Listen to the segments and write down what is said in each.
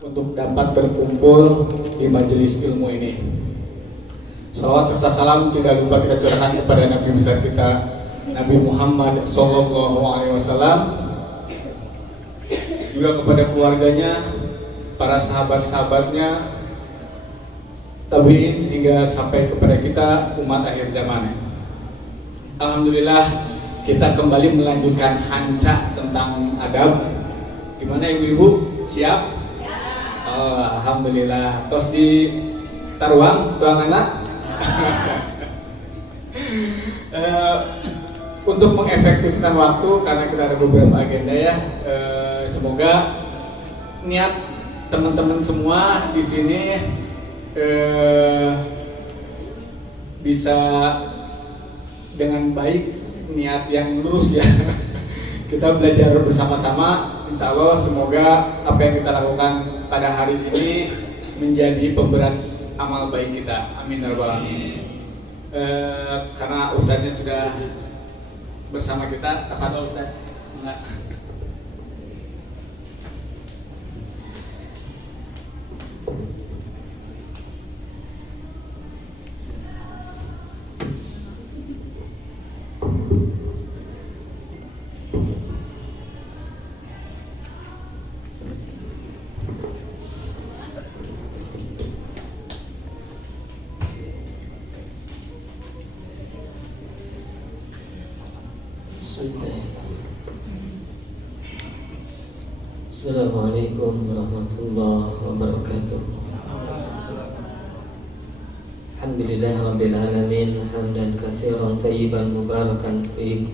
untuk dapat berkumpul di majelis ilmu ini. Salawat serta salam tidak lupa kita curahkan kepada Nabi besar kita Nabi Muhammad SAW, juga kepada keluarganya, para sahabat-sahabatnya, tabi'in hingga sampai kepada kita umat akhir zaman. Alhamdulillah kita kembali melanjutkan hancak tentang adab. Gimana ibu-ibu? Siap? Oh, alhamdulillah. Terus di taruang anak. Untuk mengefektifkan waktu karena kita ada beberapa agenda ya. Semoga niat teman-teman semua di sini bisa dengan baik, niat yang lurus ya. Kita belajar bersama-sama. Insya Allah semoga apa yang kita lakukan pada hari ini menjadi pemberat amal baik kita. Amin ya rabbal alamin. Karena ustadznya sudah bersama kita, tafadhol Ustaz. Assalamualaikum warahmatullahi wabarakatuh. Alhamdulillah rabbil alamin, hamdan katsiran thayyiban mubarakan fihi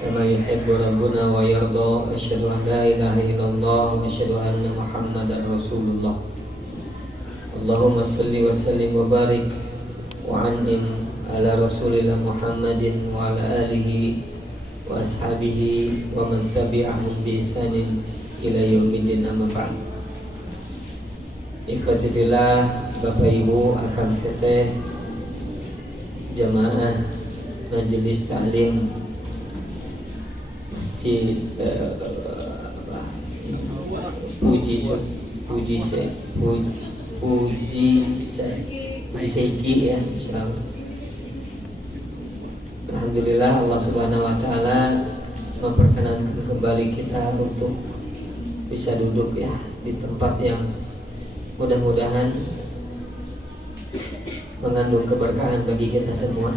kama yuhibbu rabbuna wa yarda. Asyhadu an la ilaha illallah wa asyhadu anna Muhammadar Rasulullah. Allahumma shalli wa sallim wa barik wa an'im ala Rasulillah Muhammadin wa ala alihi wa ashabihi wa man tabi'ahum bi ihsanin ila yaumiddin, amma ba'd. Ikhwati fillah, Bapak Ibu, akang teteh, jamaah majelis taklim masjid Puji Seki ya, insyaallah. Alhamdulillah Allah Subhanahu wa taala memperkenankan kembali kita untuk bisa duduk ya di tempat yang mudah-mudahan mengandung keberkahan bagi kita semua,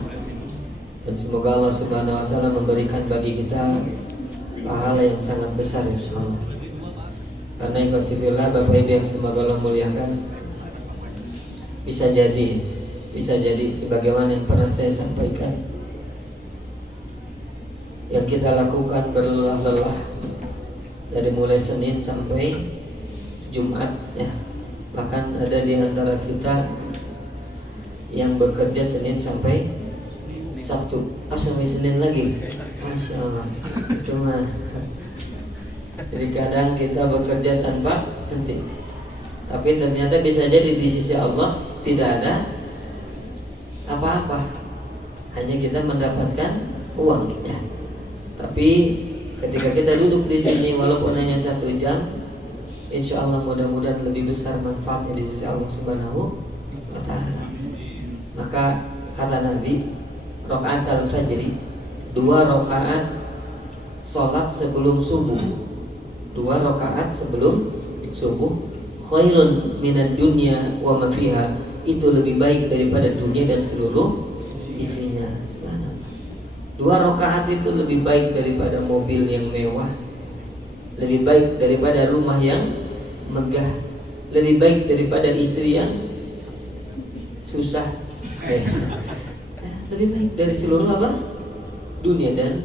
dan semoga Allah Subhanahu wa taala memberikan bagi kita pahala yang sangat besar insyaallah. Karena ikhwatillah Bapak Ibu yang semoga Allah muliakan, bisa jadi sebagaimana yang pernah saya sampaikan, yang kita lakukan berlelah-lelah dari mulai Senin sampai Jumat ya. Bahkan ada di antara kita yang bekerja Senin sampai Sabtu, sampai Senin lagi. Masya Allah. Cuma jadi kadang kita bekerja tanpa henti, tapi ternyata bisa jadi di sisi Allah tidak ada apa-apa, hanya kita mendapatkan uang ya. Tapi ketika kita duduk di sini walaupun hanya 1 jam, insya Allah mudah-mudahan lebih besar manfaatnya di sisi Allah Subhanahu wa taala. Maka kata Nabi, rakaat al-fajri, 2 rakaat salat sebelum subuh, 2 rakaat sebelum subuh, khairun minad dunya wa ma fiha, itu lebih baik daripada dunia dan seluruh isinya. 2 rakaat itu lebih baik daripada mobil yang mewah, lebih baik daripada rumah yang megah, lebih baik daripada istri yang susah, lebih baik dari seluruh apa? Dunia dan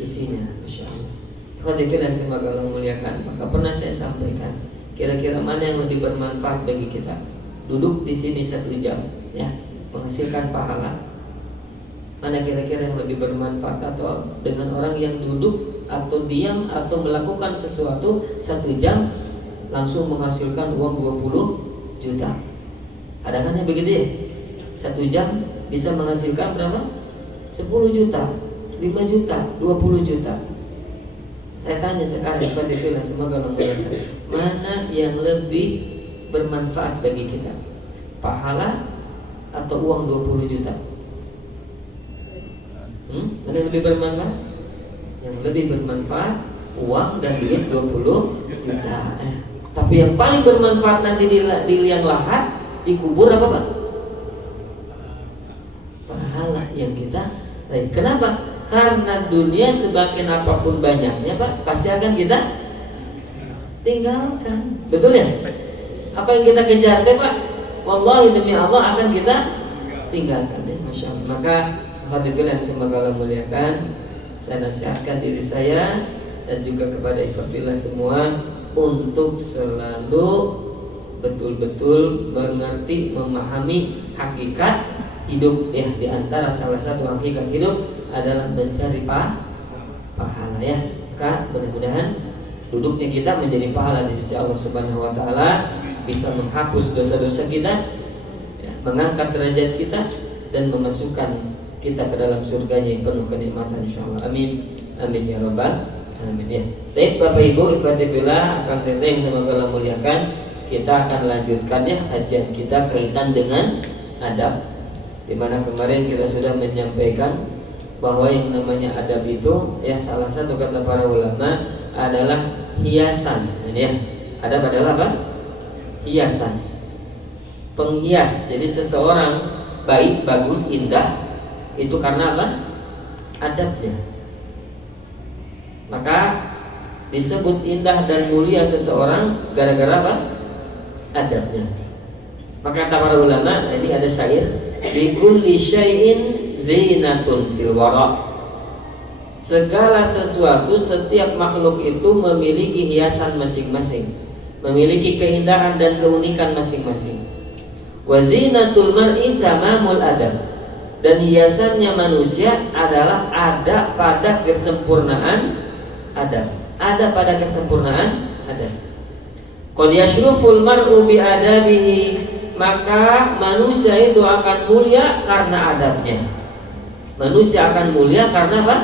isinya. Masya Allah. Khadirin yang semoga Allah muliakan. Maka pernah saya sampaikan, kira-kira mana yang lebih bermanfaat bagi kita? Duduk di sini 1 jam, ya, menghasilkan pahala. Mana kira-kira yang lebih bermanfaat, atau dengan orang yang duduk atau diam atau melakukan sesuatu 1 jam langsung menghasilkan uang 20 juta? Ada kan yang begitu ya? 1 jam bisa menghasilkan berapa? 10 juta, 5 juta, 20 juta. Saya tanya sekarang kepada kita, semoga memuliakan, mana yang lebih bermanfaat bagi kita? Pahala atau uang 20 juta? Mana yang lebih bermanfaat? Yang lebih bermanfaat uang dan duit 20 juta. Tapi yang paling bermanfaat nanti di liang lahat, dikubur apa Pak? Pahala yang kita raih. Kenapa? Karena dunia semakin apapun banyaknya Pak, pasti akan kita tinggalkan. Betul ya? Apa yang kita kejar Pak? Wallahi demi Allah akan kita tinggalkan ya, Masya Allah. Maka hadirin yang semoga Allah muliakan, saya nasihatkan diri saya dan juga kepada ikhwatillah semua untuk selalu betul-betul mengerti, memahami hakikat hidup ya. Di antara salah satu hakikat hidup adalah mencari pahala ya. Maka mudah-mudahan duduknya kita menjadi pahala di sisi Allah Subhanahu wa taala, bisa menghapus dosa-dosa kita ya, mengangkat derajat kita dan memasukkan kita ke dalam surganya yang penuh kenikmatan insyaallah. Amin. Amin ya rabbal alamin ya. Baik Bapak Ibu ikhwati fillah, akan teteh yang semoga Allah muliakan, kita akan lanjutkan ya kajian kita kaitan dengan adab. Dimana kemarin kita sudah menyampaikan bahwa yang namanya adab itu ya, salah satu kata para ulama adalah hiasan. Ini ya, adab adalah apa? Hiasan, penghias. Jadi seseorang baik, bagus, indah itu karena apa? Adabnya. Maka disebut indah dan mulia seseorang gara-gara apa? Adabnya. Maka kata para ulama, ini ada syair, bikulli syai'in zinatun fil wara. Segala sesuatu, setiap makhluk itu memiliki hiasan masing-masing, memiliki keindahan dan keunikan masing-masing. Wa zinatul mar'i tamamul adab. Dan hiasannya manusia adalah ada pada kesempurnaan adab. Ada pada kesempurnaan adab. Qad yashruful mar'u bi adabihi, maka manusia itu akan mulia karena adabnya. Manusia akan mulia karena apa?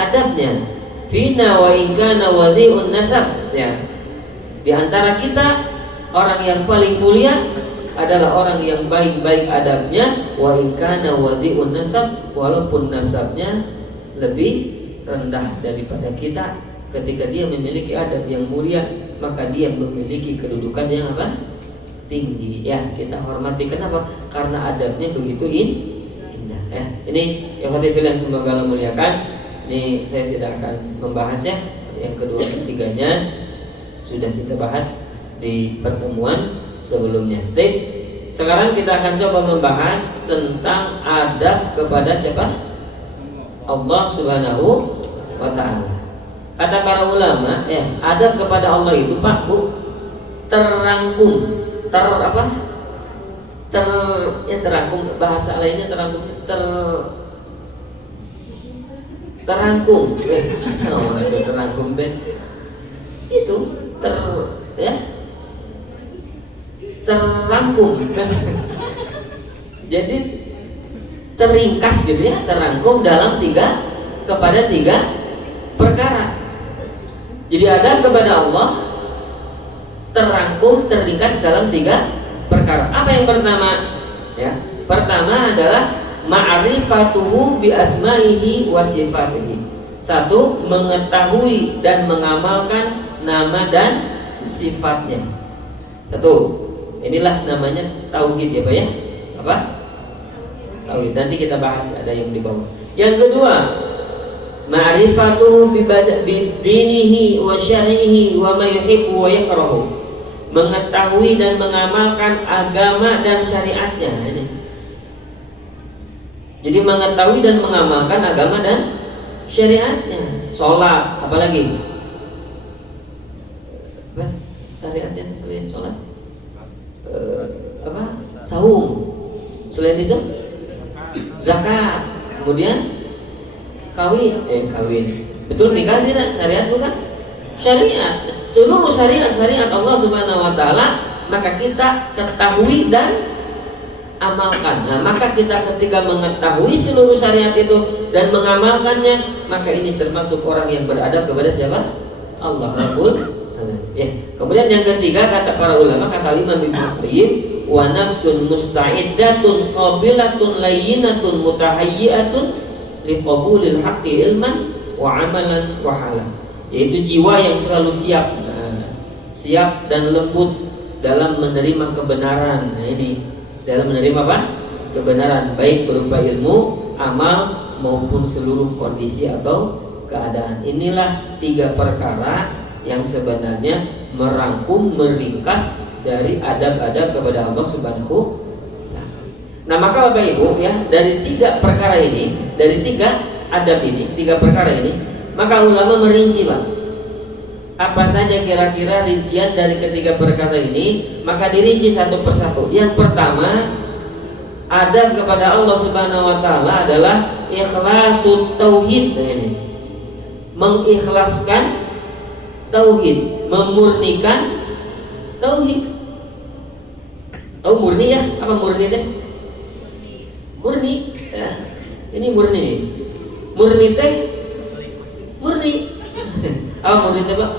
Adabnya. Fina wa in kana wadi'un nasab ya. Di antara kita orang yang paling mulia adalah orang yang baik-baik adabnya, wa in kana wadi'un nasab, walaupun nasabnya lebih rendah daripada kita. Ketika dia memiliki adab yang mulia, maka dia memiliki kedudukan yang apa? Tinggi ya. Kita hormati. Kenapa? Karena adabnya begitu indah ya. Ini yang yang semoga Allah muliakan. Ini saya tidak akan membahas ya. Yang kedua ketiganya sudah kita bahas di pertemuan sebelumnya. Baik, sekarang kita akan coba membahas tentang adab kepada siapa? Allah Subhanahu wa ta'ala. Kata para ulama ya, adab kepada Allah itu Pak Bu terangkum, terangkum, bahasa lainnya terangkum, terangkum deh itu terangkum jadi teringkas gitu ya, terangkum dalam tiga perkara. Jadi adab kepada Allah terangkum, teringkas dalam 3 perkara. Apa yang pertama? Ya, pertama adalah ma'rifatuhu bi asma'ihi wa sifatihi. 1. Mengetahui dan mengamalkan nama dan sifatnya. 1. Inilah namanya tauhid ya Pak ya. Apa? Tauhid. Nanti kita bahas, ada yang di bawah. Yang kedua, ma'rifatuhu bi dinihi wa syar'ihi wa ma yuhibbu wa yakrahu. Mengetahui dan mengamalkan agama dan syariatnya. Ini. Jadi mengetahui dan mengamalkan agama dan syariatnya. Sholat, apalagi? Apa? Syariatnya selain sholat? Saum. Selain itu? Zakat. Kemudian kawin. Betul nikah tidak? Syariat bukan? Syariat. Seluruh syariat Allah Subhanahu wa taala maka kita ketahui dan amalkan. Nah, maka kita ketika mengetahui seluruh syariat itu dan mengamalkannya, maka ini termasuk orang yang beradab kepada siapa? Allah Rabbul Alamin. Yes. Kemudian yang ketiga kata para ulama, kata Imam Ibnu Qayyim, wa nafsun musta'iddatun qabilatun layyinatun mutahayyi'atun liqabulil haqqi ilman wa amalan wa halan. Yaitu jiwa yang selalu siap, siap dan lembut dalam menerima kebenaran. Nah, ini dalam menerima apa? Kebenaran, baik berupa ilmu, amal maupun seluruh kondisi atau keadaan. Inilah 3 perkara yang sebenarnya merangkum, meringkas dari adab-adab kepada Allah Subhanahu. Nah, maka Bapak Ibu ya, dari 3 perkara ini, dari 3 adab ini, 3 perkara ini, maka ulama merinci, Pak. Apa saja kira-kira rincian dari ketiga perkara ini? Maka dirinci satu persatu. Yang pertama, adab kepada Allah Subhanahu wa taala adalah ikhlasul tauhid. Nah, ini mengikhlaskan tauhid, memurnikan tauhid. Oh, murni ya? Apa murni teh? Murni. Ya. Ini murni. Murni teh murni. Apa murni teh, Pak?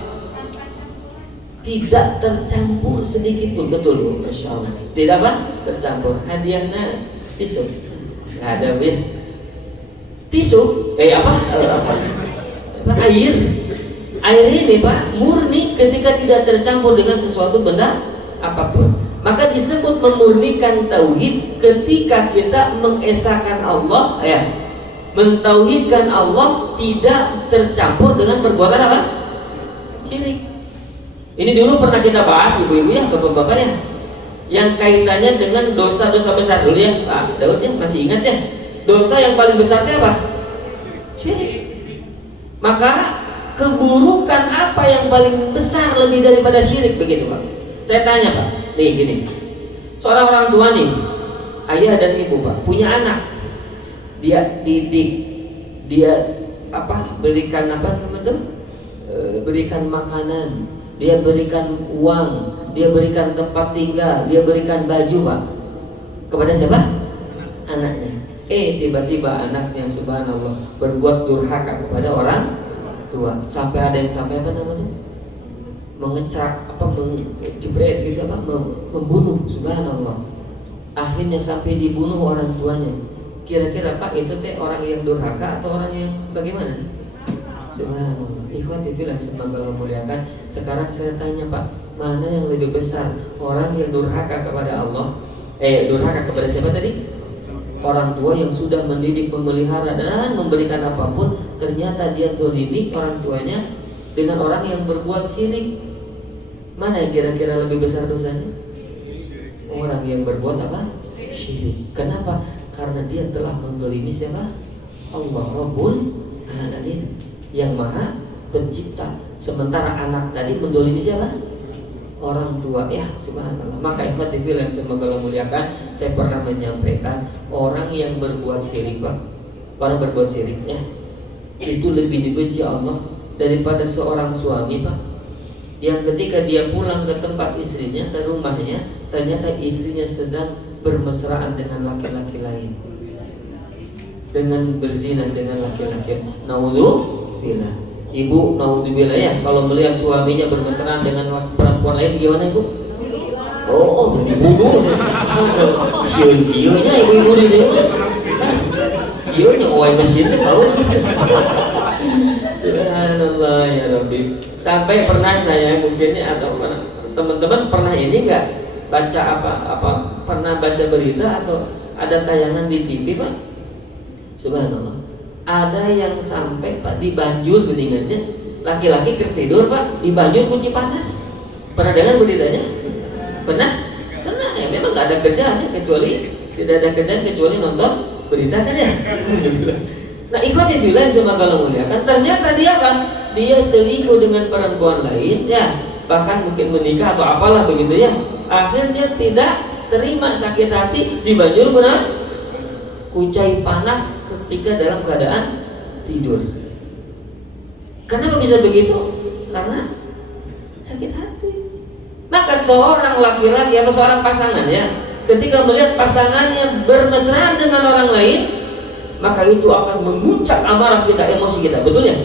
Tidak tercampur sedikit pun. Betul, Bu. Masya Allah. Tidak apa? Tercampur. Hadiahnya tisu. Nggak ada, Bu. Tisu? Apa? Air. Air ini, Pak, murni ketika tidak tercampur dengan sesuatu benda apapun. Maka disebut memurnikan tauhid ketika kita mengesahkan Allah, ya, mentauhidkan Allah tidak tercampur dengan perbuatan apa? Syirik. Ini dulu pernah kita bahas, ibu-ibu ya, bapak-bapak ya, yang kaitannya dengan dosa-dosa besar dulu ya, Pak Daud ya, masih ingat ya? Dosa yang paling besarnya apa? Syirik. Maka keburukan apa yang paling besar lebih daripada syirik, begitu Pak? Saya tanya Pak, nih gini, seorang orang tua nih, ayah dan ibu Pak, punya anak, dia didik, dia berikan berikan makanan, dia berikan uang, dia berikan tempat tinggal, dia berikan baju Pak, kepada siapa? Anaknya. Tiba-tiba anaknya subhanallah berbuat durhaka kepada orang tua, sampai ada yang sampai mengecak, menjebret gitu, membunuh, subhanallah. Akhirnya sampai dibunuh orang tuanya. Kira-kira Pak, itu teh orang yang durhaka atau orang yang bagaimana? Subhanallah. Ikhwati fillah, semoga Allah muliakan. Sekarang saya tanya Pak, mana yang lebih besar? Orang yang durhaka kepada Allah, durhaka kepada siapa tadi? Orang tua yang sudah mendidik, memelihara dan memberikan apapun, ternyata dia zalimi orang tuanya dengan orang yang berbuat syirik. Mana yang kira-kira lebih besar dosanya? Orang yang berbuat apa? Syirik. Kenapa? Karena dia telah menzalimi siapa? Allah Rabbul Alamin, yang Maha Pencipta. Sementara anak tadi menzalimi siapa? Orang tua, ya subhanallah. Maka ikhwati fillah yang semoga Allah muliakan, saya pernah menyampaikan orang yang berbuat syirik Pak, orang berbuat syirik ya, itu lebih dibenci Allah daripada seorang suami Pak, yang ketika dia pulang ke tempat istrinya, ke rumahnya, ternyata istrinya sedang bermesraan dengan laki-laki lain, dengan berzina dengan laki-laki. Naudzubillah. Ibu, naudzubillah ya, kalau melihat suaminya bermesraan dengan perempuan lain gimana Ibu? Oh, dibunuh. Siun-siunnya ibu-ibu di sini. Siunnya owai mesin tahu. Subhanallah ya Rabbi. Sampai pernah saya mungkinnya atau teman-teman pernah ini enggak baca pernah baca berita atau ada tayangan di TV Pak? Subhanallah. Ada yang sampai Pak dibanjur beningannya, laki-laki tertidur Pak, dibanjur kunci panas. Pernah dengar beritanya? Pernah ya, memang nggak ada kerjaan ya, kecuali tidak ada kerjaan kecuali nonton berita kan ya. Nah ikhwati fillah semoga Allah muliakan, ternyata dia Pak, dia selingkuh dengan perempuan lain ya, bahkan mungkin menikah atau apalah begitu ya. Akhirnya tidak terima, sakit hati, dibanjur kucai panas ketika dalam keadaan tidur. Kenapa bisa begitu? Karena sakit hati. Maka seorang laki-laki atau seorang pasangan ya, ketika melihat pasangannya bermesraan dengan orang lain, maka itu akan memuncak amarah kita, emosi kita, betul ya?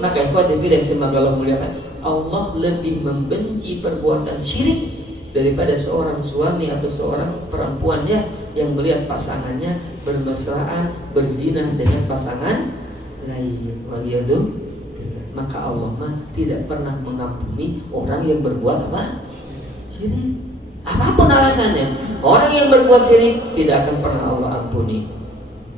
Maka ikhwati fillah yang semoga Allah muliakan, Allah lebih membenci perbuatan syirik daripada seorang suami atau seorang perempuannya yang melihat pasangannya bermesraan, berzina dengan pasangan lain. Waliyadu, maka Allah mah tidak pernah mengampuni orang yang berbuat apa? Syirik. Apapun alasannya, orang yang berbuat syirik tidak akan pernah Allah ampuni.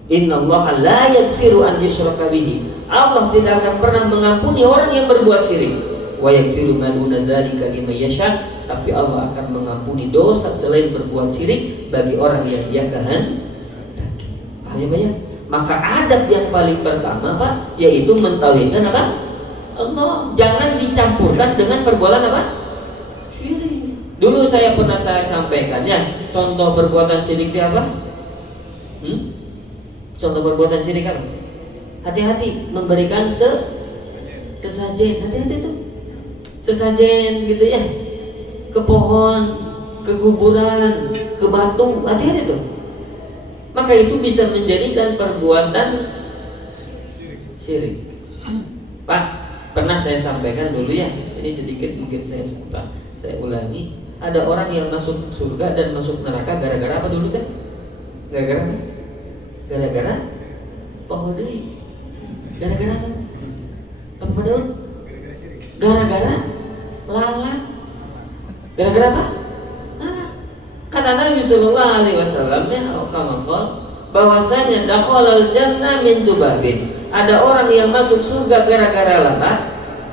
Innallaha la yaghfiru an yushraka bihi. Allah tidak akan pernah mengampuni orang yang berbuat syirik. Wa yaghfiru ma duna dzalika liman yasha. Tapi Allah akan mengampuni dosa selain berbuat syirik bagi orang yang Dia kehendaki. Paham ya? Maka adab yang paling pertama Pak, yaitu mentauhidkan apa? Allah. Jangan dicampurkan dengan perbuatan apa? Syirik. Dulu saya pernah sampaikan ya, contoh perbuatan syirik itu apa? Contoh perbuatan syirik apa? Hati-hati memberikan sesajen. Hati-hati tuh. Sesajen gitu ya. Ke pohon, ke kuburan, ke batu. Hati-hati tuh. Maka itu bisa menjadikan perbuatan syirik. Pak, pernah saya sampaikan dulu ya. Ini sedikit mungkin saya ulangi. Ada orang yang masuk surga dan masuk neraka gara-gara apa dulu teh? Gara-gara apa? Gara-gara pohon deui. Gara-gara apa? Apa betul? Gara-gara lalat. Gara-gara apa? Lalat. Kata Nabi sallallahu alaihi wasallam ya, bahwasanya dakhalal jannah min dubabin. Ada orang yang masuk surga gara-gara lalat,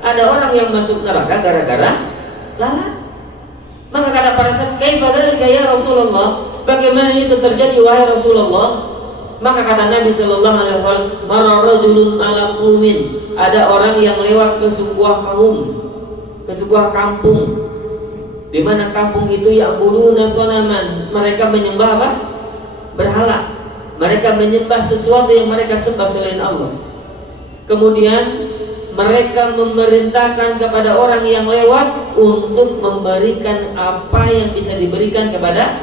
ada orang yang masuk neraka gara-gara lalat. Maka kata para sahabat, "Kaifa dzalika ya Rasulullah?" Bagaimana itu terjadi wahai Rasulullah? Maka kata Nabi sallallahu alaihi wasallam, "Marra rajulun ala qaumin." Ada orang yang lewat ke sebuah kaum, ke sebuah kampung. Di mana kampung itu ya'buduna sonaman. Mereka menyembah apa? Berhala. Mereka menyembah sesuatu yang mereka sembah selain Allah. Kemudian mereka memerintahkan kepada orang yang lewat untuk memberikan apa yang bisa diberikan kepada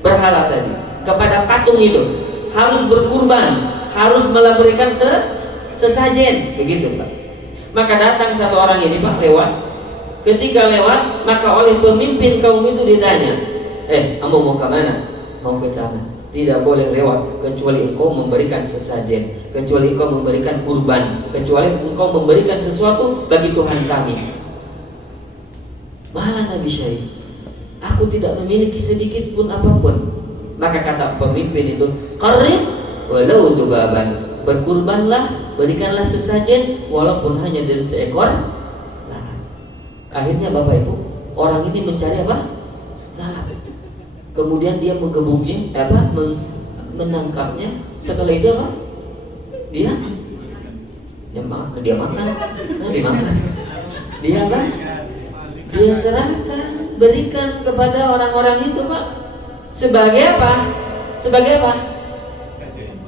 berhala tadi, kepada patung itu. Harus berkurban, harus memberikan sesajen, begitu Pak. Maka datang satu orang ini Pak lewat. Ketika lewat, maka oleh pemimpin kaum itu ditanya, kamu mau ke mana? Mau ke sana. Tidak boleh lewat kecuali engkau memberikan sesajen, kecuali engkau memberikan kurban, kecuali engkau memberikan sesuatu bagi Tuhan kami. Malah Nabi Syahid, aku tidak memiliki sedikit pun apapun. Maka kata pemimpin itu, qarrib walau tubaban, berkurbanlah, berikanlah sesajen walaupun hanya dari seekor lalat. Akhirnya Bapak Ibu, orang ini mencari apa? Lalat. Kemudian dia menggebuknya, menangkapnya. Setelah itu apa? Dia makan. Dia apa? Dia serahkan, berikan kepada orang-orang itu Pak. Sebagai apa?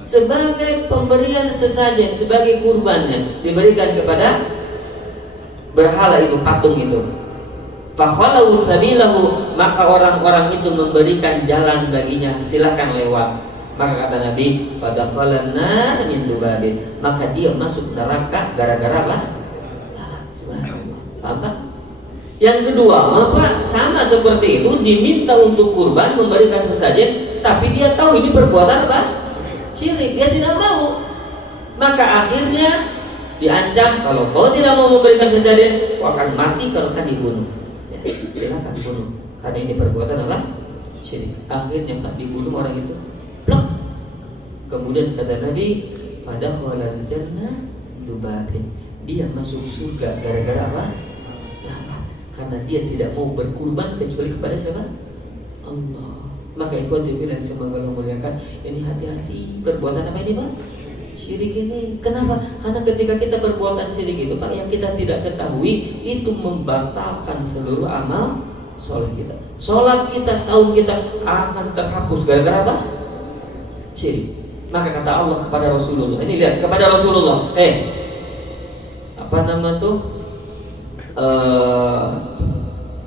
Sebagai pemberian sesajen, sebagai kurbannya diberikan kepada berhala itu, patung itu. Fakhalau sabilahu, maka orang-orang itu memberikan jalan baginya, silakan lewat. Maka kata Nabi, fadakhalan nar min dubabin, maka dia masuk neraka gara-gara apa? Apa? Yang kedua, apa? Sama seperti itu, diminta untuk kurban, memberikan sesajen, tapi dia tahu ini perbuatan apa? Syirik, dia tidak mau. Maka akhirnya diancam, kalau kau tidak mau memberikan sesajen, kau akan mati, kalau akan dibunuh. Ya, silakan bunuh, karena ini perbuatan apa? Syirik. Akhirnya Pak dibunuh orang itu. Plok. Kemudian kata Nabi, fadakhalal jannah dubatin. Dia masuk surga gara-gara apa? Karena dia tidak mau berkurban kecuali kepada siapa? Allah. Maka ikhwati fillah yang semoga Allah muliakan, ini hati-hati perbuatan apa ini Pak? Syirik ini. Kenapa? Karena ketika kita perbuatan syirik itu Pak, yang kita tidak ketahui itu membatalkan seluruh amal sholat kita. Sholat kita, saum kita akan terhapus gara-gara apa? Syirik. Maka kata Allah kepada Rasulullah, ini lihat, kepada Rasulullah, apa nama tuh?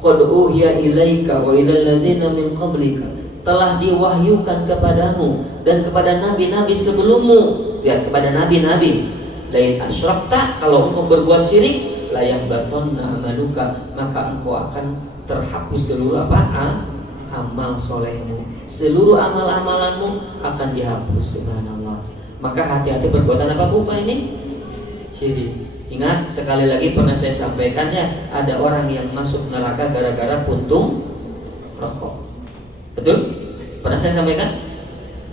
Qad uhiya ilaika wa ilal ladzina min qablika telah diwahyukan kepadamu dan kepada nabi-nabi sebelummu. Lihat, kepada nabi-nabi. Lain asyrakta, kalau engkau berbuat syirik, la yahbatanna amaluka, maka engkau akan terhapus seluruh apa? Amal solehmu. Seluruh amal-amalanmu akan dihapus. Subhanallah. Maka hati-hati perbuatan apa bukan ini? Syirik. Ingat, sekali lagi pernah saya sampaikan ya, ada orang yang masuk neraka gara-gara puntung rokok. Betul? Pernah saya sampaikan?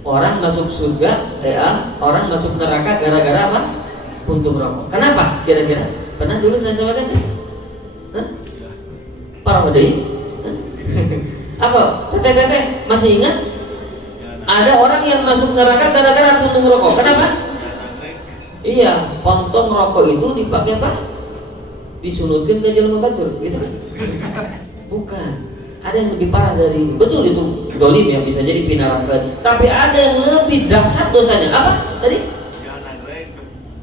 Orang masuk surga, orang masuk neraka gara-gara apa? Puntung rokok. Kenapa? Kira-kira? Pernah dulu saya sampaikan ya? Parah deh. Apa? Teteh-teteh masih ingat? Ada orang yang masuk neraka gara-gara puntung rokok. Kenapa? Iya, pontong rokok itu dipakai apa? Disunutkan ke jalan batur, gitu kan? Bukan. Ada yang lebih parah dari, betul itu dolim yang bisa jadi pinarakan. Tapi ada yang lebih dahsyat dosanya. Apa tadi?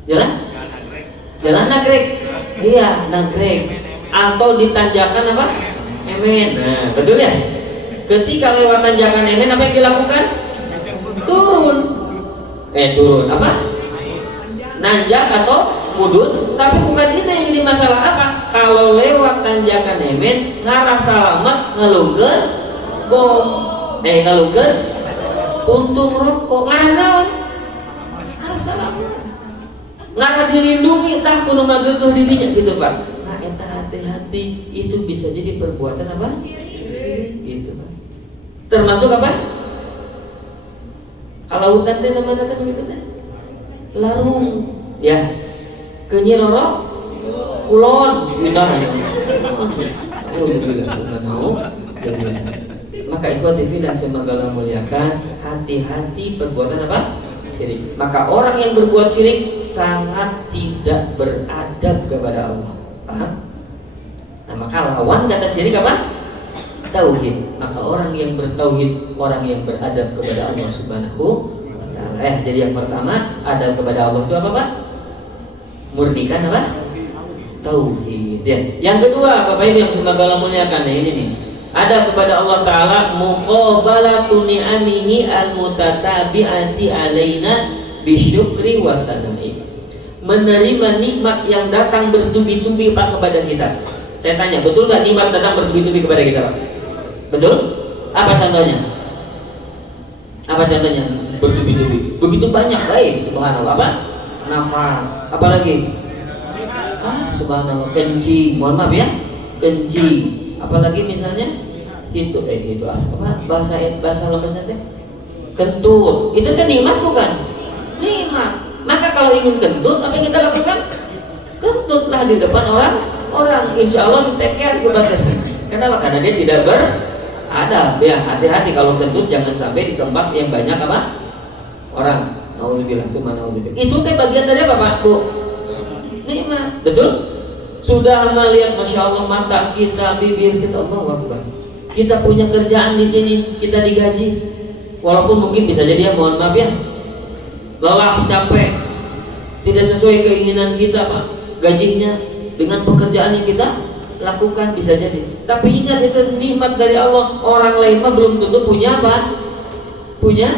Jalan? Jalan nagrek. Iya, nagrek. Atau ditanjakan apa? Emen. Nah, betul ya? Ketika lewat tanjakan emen, apa yang dilakukan? Turun. Turun apa? Nanjak atau mudun. Tapi bukan itu yang jadi masalah. Apa? Kalau lewat tanjakan emen, ngarah salamet, ngalungkeun bom. Ngalungkeun puntung rokok. Ngarah naon? Ngarah salamet. Ngarah dilindungi, tah kudu mageueuh dirinya gitu, Pak. Nah, eta hati-hati, itu bisa jadi perbuatan apa? Gitu, Pak. Termasuk apa? Kalau hutan teh namanya teh begitu teh. Larung, ya. Kenyiroro, kulon, bismillah ya. Maka ikhwati fillah semoga muliakan, hati-hati perbuatan apa? Syirik. Maka orang yang berbuat syirik sangat tidak beradab kepada Allah. Paham? Nah, maka lawan kata syirik apa? Tauhid. Maka orang yang bertauhid, orang yang beradab kepada Allah Subhanahu wa ta'ala. Jadi yang pertama, adab kepada Allah itu apa, Pak? Murnikan apa? Tauhid. Ya. Yang kedua, Bapak Ibu yang semoga Allah muliakan, ini nih. Adab kepada Allah Ta'ala, muqabalatu ni'amihi al-mutatabi'ati alaina bisyukri wa sanai. Menerima nikmat yang datang bertubi-tubi Pak kepada kita. Saya tanya, betul nggak nikmat datang bertubi-tubi kepada kita, Pak? Betul? Apa contohnya? Apa contohnya? Bertubi-tubi. Begitu banyak, baik. Subhanallah. Apa? Nafas. Apalagi? Subhanallah. Kencing. Mohon maaf ya. Kencing. Apalagi misalnya? Itu apa? Bahasa lemesnya teh? Kentut. Itu kan nikmat bukan? Nikmat. Maka kalau ingin kentut, apa yang kita lakukan? Kentutlah di depan orang. Insya Allah kita care kepada. Kenapa? Karena dia tidak beradab. Ya, hati-hati kalau kentut jangan sampai di tempat yang banyak apa? Orang. Nauzubillah, subhanallah. Itu teh bagian dari apa, Pak? Bu? Nikmat. Betul? Sudah melihat Masya Allah mata kita, bibir kita, Allah Akbar. Kita punya kerjaan di sini, kita digaji. Walaupun mungkin bisa jadi ya, mohon maaf ya, lelah, capek, tidak sesuai keinginan kita, Pak. Gajinya dengan pekerjaan yang kita lakukan bisa jadi. Tapi ingat itu nikmat dari Allah. Orang lain mah belum tentu punya apa? Punya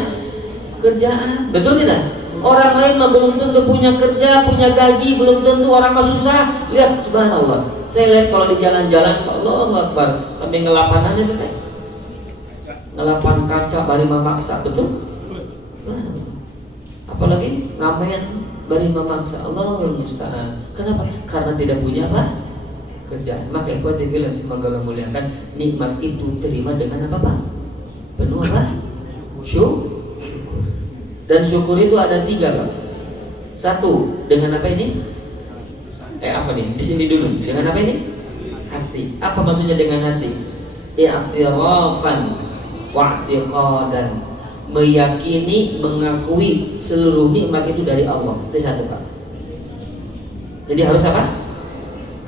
kerjaan. Betul tidak? Orang lain mah belum tentu punya kerja, punya gaji, belum tentu. Orang mah susah. Lihat, subhanallah. Saya lihat kalau di jalan-jalan, Allah Akbar, sampai ngelapanannya tuh teh. Ngelapan kaca bari memaksa, betul? Apalagi ngamen bari memaksa, Allahul musta'an. Kenapa? Karena tidak punya apa? Kerjaan. Maka ikhwati fillah semoga Allah muliakan, nikmat itu terima dengan apa, Pak? Penuh apa? Syukur. Dan syukur itu ada 3, Pak. 1, dengan apa ini? Apa nih? Di sini dulu. Dengan apa ini? Hati. Apa maksudnya dengan hati? I'tirafan wa'tiqadan. Meyakini, mengakui seluruh nikmat itu dari Allah. Itu 1, Pak. Jadi harus apa?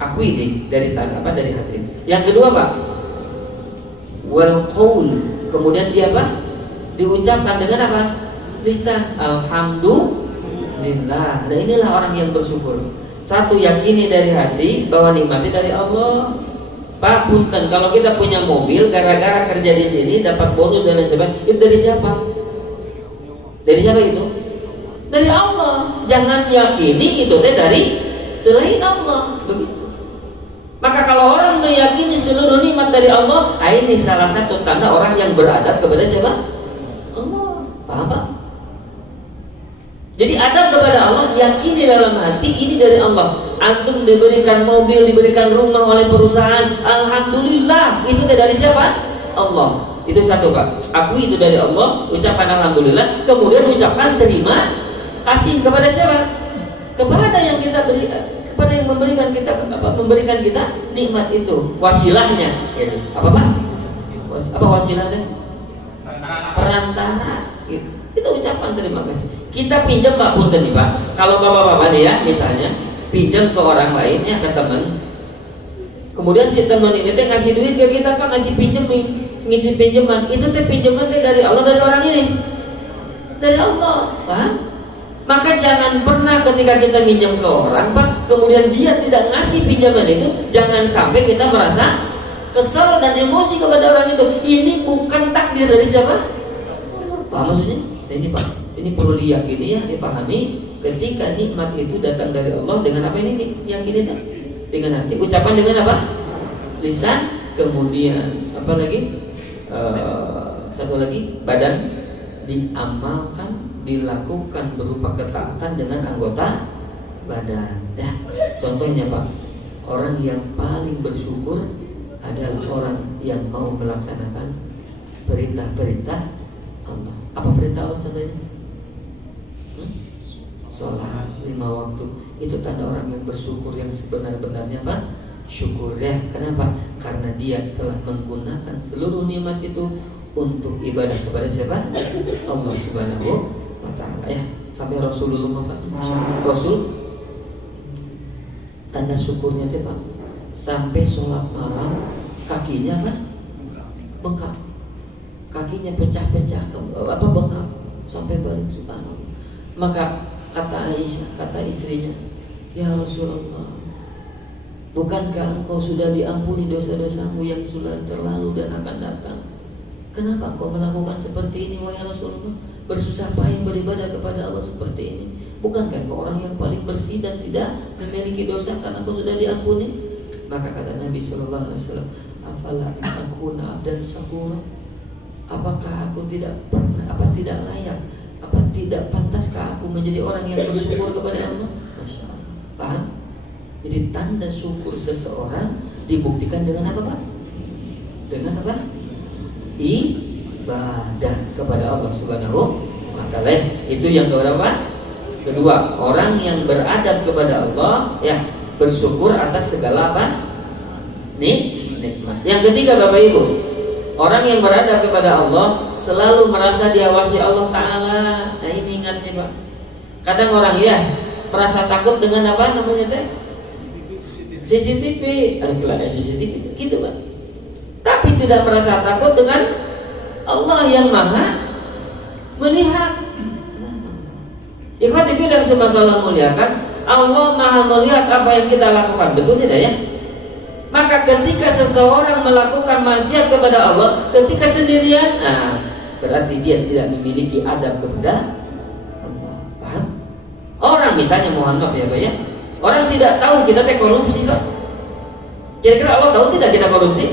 Akui dari hati. Yang kedua, Pak, wal qaul. Kemudian dia apa? Diucapkan dengan apa? Lisan. Alhamdulillah. Nah, inilah orang yang bersyukur. 1, yakini dari hati bahwa nikmatnya dari Allah. Pak punten, kalau kita punya mobil gara-gara kerja di sini dapat bonus dan lain sebagainya, itu dari siapa? Dari siapa itu? Dari Allah. Jangan yakini itu dari selain Allah. Begitu. Maka kalau orang meyakini seluruh nikmat dari Allah, ini salah satu tanda orang yang beradab kepada siapa? Allah. Paham Pak? Jadi adab kepada Allah, yakini dalam hati ini dari Allah. Antum diberikan mobil, diberikan rumah oleh perusahaan, alhamdulillah, itu dari siapa? Allah. Itu satu Pak. Akui itu dari Allah, ucapkan alhamdulillah, kemudian ucapkan terima kasih kepada siapa? Kepada yang kita beri, kepada yang memberikan kita nikmat itu, wasilahnya. Gitu. Apa Pak? Apa wasilahnya? Perantara. Gitu. Itu ucapan terima kasih. Kita pinjam Pak punten nih Pak. Kalau bapak-bapak nih ya, misalnya pinjam ke orang lain ya, ke teman. Kemudian si teman ini teh ngasih duit ke kita Pak, ngasih pinjam nih, ngisi pinjaman. Itu teh pinjaman teh dari Allah, dari orang ini. Dari Allah, paham? Maka jangan pernah ketika kita pinjam ke orang Pak, kemudian dia tidak ngasih pinjaman itu, jangan sampai kita merasa kesal dan emosi kepada orang itu. Ini bukan takdir dari siapa? Paham maksudnya? Ini Pak, ini perlu diyakini ya, dipahami. Ketika nikmat itu datang dari Allah, dengan apa ini diyakini? Dengan hati, ucapan dengan apa? Lisan, kemudian apa lagi? Satu lagi, badan, diamalkan, dilakukan berupa ketaatan dengan anggota badan. Ya, contohnya Pak, orang yang paling bersyukur adalah orang yang mau melaksanakan perintah-perintah Allah. Apa perintah Allah contohnya? Sholat 5 waktu. Itu tanda orang yang bersyukur yang sebenar-benarnya Pak. Syukur ya. Kenapa? Karena dia telah menggunakan seluruh nikmat itu untuk ibadah kepada siapa? Allah Subhanahu wa ta'ala ya. Sampai Rasulullah Pak, Rasul tanda syukurnya itu Pak, sampai sholat malam kakinya Pak bengkak, kakinya pecah-pecah apa bengkak sampai balik, subhanallah. Maka kata Aisyah, kata istrinya, ya Rasulullah, bukankah engkau sudah diampuni dosa-dosamu yang sudah terlalu dan akan datang? Kenapa engkau melakukan seperti ini wahai Rasulullah? Bersusah payah beribadah kepada Allah seperti ini. Bukankah engkau orang yang paling bersih dan tidak memiliki dosa karena engkau sudah diampuni? Maka kata Nabi sallallahu alaihi wasallam, afala akuna abdan syakura? Apakah aku tidak pernah, apa tidak layak, apa tidak pantaskah aku menjadi orang yang bersyukur kepada Allah? Masya Allah. Paham? Jadi tanda syukur seseorang dibuktikan dengan apa Pak? Dengan apa? Ibadah kepada Allah Subhanahu wa ta'ala. Itu yang keberapa? Kedua, orang yang beradab kepada Allah ya, bersyukur atas segala apa? Nikmat. Yang ketiga Bapak Ibu, orang yang beradab kepada Allah selalu merasa diawasi Allah Ta'ala. Nah ini ingatnya Pak. Kadang orang ya merasa takut dengan apa namanya teh? CCTV. Ada CCTV gitu Pak. Tapi tidak merasa takut dengan Allah yang maha melihat. Ikhwati fillah subhanallah muliakan, Allah maha melihat apa yang kita lakukan, betul tidak ya? Maka ketika seseorang melakukan maksiat kepada Allah ketika sendirian, nah berarti dia tidak memiliki adab kepada Allah. Paham? Orang misalnya mohon maaf ya Pak ya, orang tidak tahu kita korupsi Pak. Kira-kira Allah tahu tidak kita korupsi?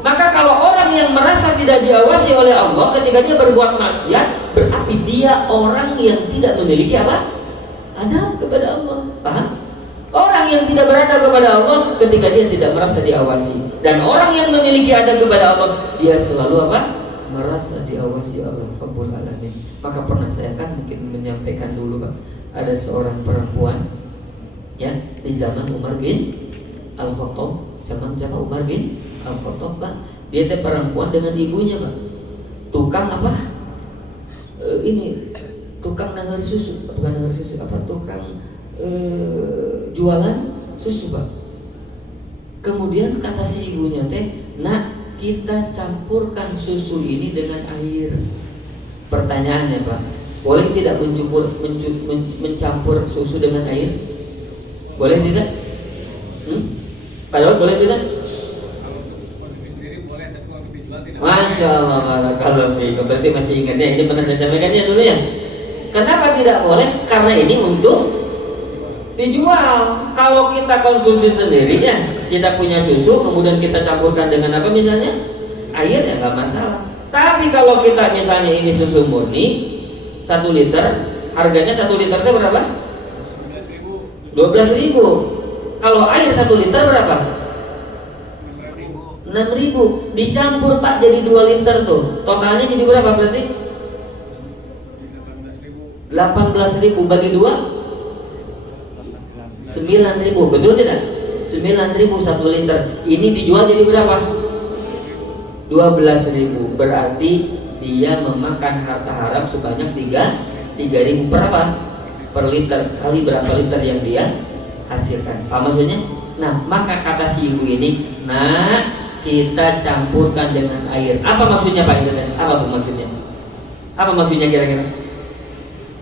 Maka kalau orang yang merasa tidak diawasi oleh Allah ketika dia berbuat maksiat, berarti dia orang yang tidak memiliki apa? Adab kepada Allah. Paham? Orang yang tidak beradab kepada Allah ketika dia tidak merasa diawasi. Dan orang yang memiliki adab kepada Allah, dia selalu apa? Merasa diawasi Allah Rabbul Alamin. Maka pernah saya kan mungkin menyampaikan dulu Pak, ada seorang perempuan ya di zaman Umar bin Al-Khattab, zaman Umar bin Al-Khattab Pak, dia teh perempuan dengan ibunya Pak, tukang apa? Ini tukang nanggar susu, bukan nanggar susu, apa tukang jualan susu Pak. Kemudian kata si ibunya teh, nak kita campurkan susu ini dengan air. Pertanyaannya Pak, boleh tidak mencampur susu dengan air? Boleh tidak? Padahal boleh tidak? Masya Allah, barakallahu fiikum. Berarti masih ingat ya, ini pernah saya sampaikan ya dulu ya. Kenapa tidak boleh? Karena ini untuk dijual. Kalau kita konsumsi sendiri ya, kita punya susu, kemudian kita campurkan dengan apa misalnya? Air ya nggak masalah. Tapi kalau kita misalnya ini susu murni 1 liter, harganya 1 liter itu berapa? 12.000. Kalau air 1 liter berapa? 6.000. Dicampur Pak jadi 2 liter tuh. Totalnya jadi berapa berarti? 18.000 bagi 2 9.000, betul tidak? 9.000 1 liter. Ini dijual jadi berapa? 12.000. Berarti dia memakan harta haram sebanyak 3.000 berapa? Per liter. Kali berapa liter yang dia hasilkan. Apa maksudnya? Nah, maka kata si ibu ini, nah kita campurkan dengan air. Apa maksudnya Pak itu? Apa maksudnya? Apa maksudnya kira-kira?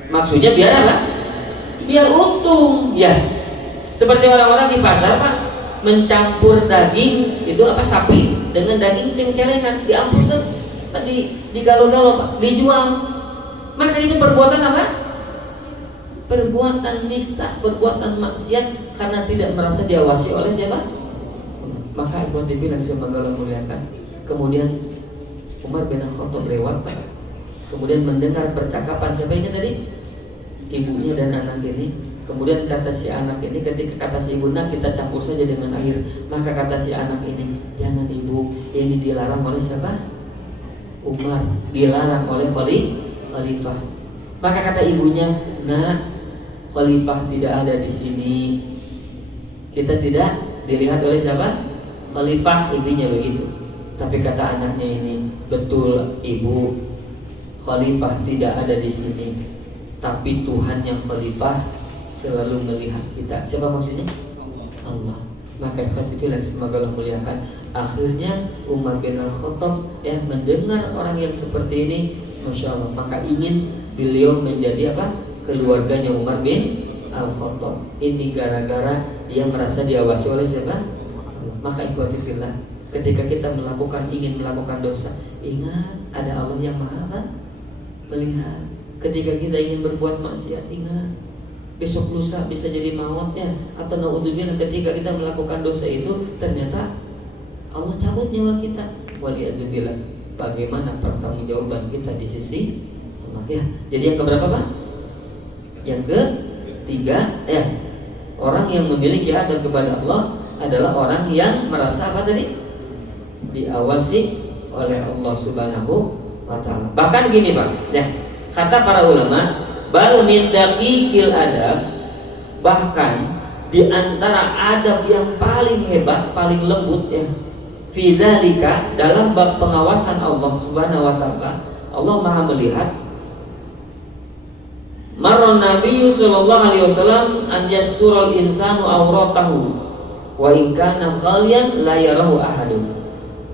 Maksudnya biar apa? Biar untung ya. Seperti orang-orang di pasar Pak, mencampur daging itu apa sapi dengan daging cengcelengan, diampurkan, digalau-galau Pak, dijual. Maka itu perbuatan apa? Perbuatan nista, perbuatan maksiat karena tidak merasa diawasi oleh siapa? Maka Ibu dibilang semoga Allah muliakan. Kemudian Umar bin Khattab lewat Pak. Kemudian mendengar percakapan siapa ini tadi? Ibunya dan anak ini. Kemudian kata si anak ini, ketika kata si ibu, nah kita campur saja dengan air. Maka kata si anak ini, jangan ibu, ini dilarang oleh siapa? Umar, dilarang oleh khalifah. Maka kata ibunya, nah khalifah tidak ada di sini. Kita tidak dilihat oleh siapa? Khalifah, intinya begitu. Tapi kata anaknya ini, betul ibu, khalifah tidak ada di sini. Tapi Tuhan yang khalifah selalu melihat kita. Siapa maksudnya? Allah. Maka ikhwatibillah semoga Allah muliakan. Akhirnya Umar bin Al-Khattab ya mendengar orang yang seperti ini, Masya Allah, maka ingin beliau menjadi apa? Keluarganya Umar bin Al-Khattab. Ini gara-gara dia merasa diawasi oleh siapa? Allah. Maka ikhwatibillah, ketika kita ingin melakukan dosa, ingat ada Allah yang Maha melihat. Ketika kita ingin berbuat maksiat, ingat besok lusa bisa jadi maut ya. Atau naudzubillah ketika kita melakukan dosa itu ternyata Allah cabut nyawa kita. Waliyadzubillah. Bagaimana pertanggungjawaban kita di sisi Allah ya. Jadi yang keberapa Pak? Yang ketiga ya. Orang yang memiliki adab kepada Allah adalah orang yang merasa apa tadi? Diawasi oleh Allah Subhanahu wa taala. Bahkan gini Pak, ya. Kata para ulama, bal min daqiqil adab, bahkan di antara adab yang paling hebat, paling lembut ya, fi dzalika, dalam bab pengawasan Allah Subhanahu wa taala, Allah Maha melihat. Marra Nabi sallallahu alaihi wasallam an yastural insanu auratahu wa in kana khalian la yarahu ahadun.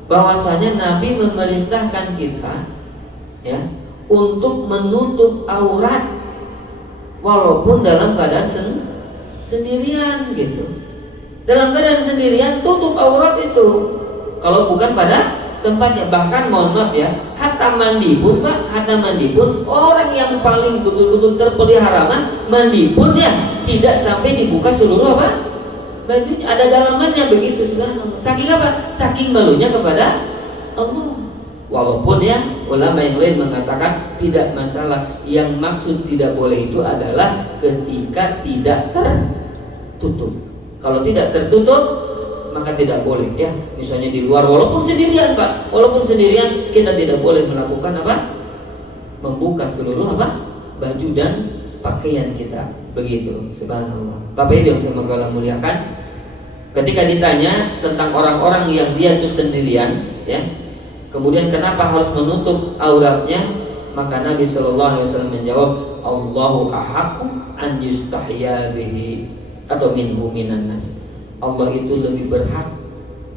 Bahwasanya Nabi memerintahkan kita ya untuk menutup aurat walaupun dalam keadaan sendirian gitu. Dalam keadaan sendirian tutup aurat itu. Kalau bukan pada tempatnya, bahkan mohon maaf ya, hatta mandi pun Pak, hatta mandi pun orang yang paling betul-betul terpelihara mandi pun ya tidak sampai dibuka seluruh apa? Bajunya, ada dalamannya begitu subhanallah. Saking apa? Saking malunya kepada Allah. Walaupun ya ulama yang lain mengatakan tidak masalah. Yang maksud tidak boleh itu adalah ketika tidak tertutup. Kalau tidak tertutup maka tidak boleh ya. Misalnya di luar walaupun sendirian Pak, walaupun sendirian kita tidak boleh melakukan apa? Membuka seluruh apa? Baju dan pakaian kita. Begitu, subhanallah. Bapak Ibu yang semoga Allah muliakan, ketika ditanya tentang orang-orang yang dia itu sendirian ya, kemudian kenapa harus menutup auratnya, maka Nabi Shallallahu Alaihi Wasallam menjawab, Allahu ahaqqu an yustahya bihi atau minhu minan nas. Allah itu lebih berhak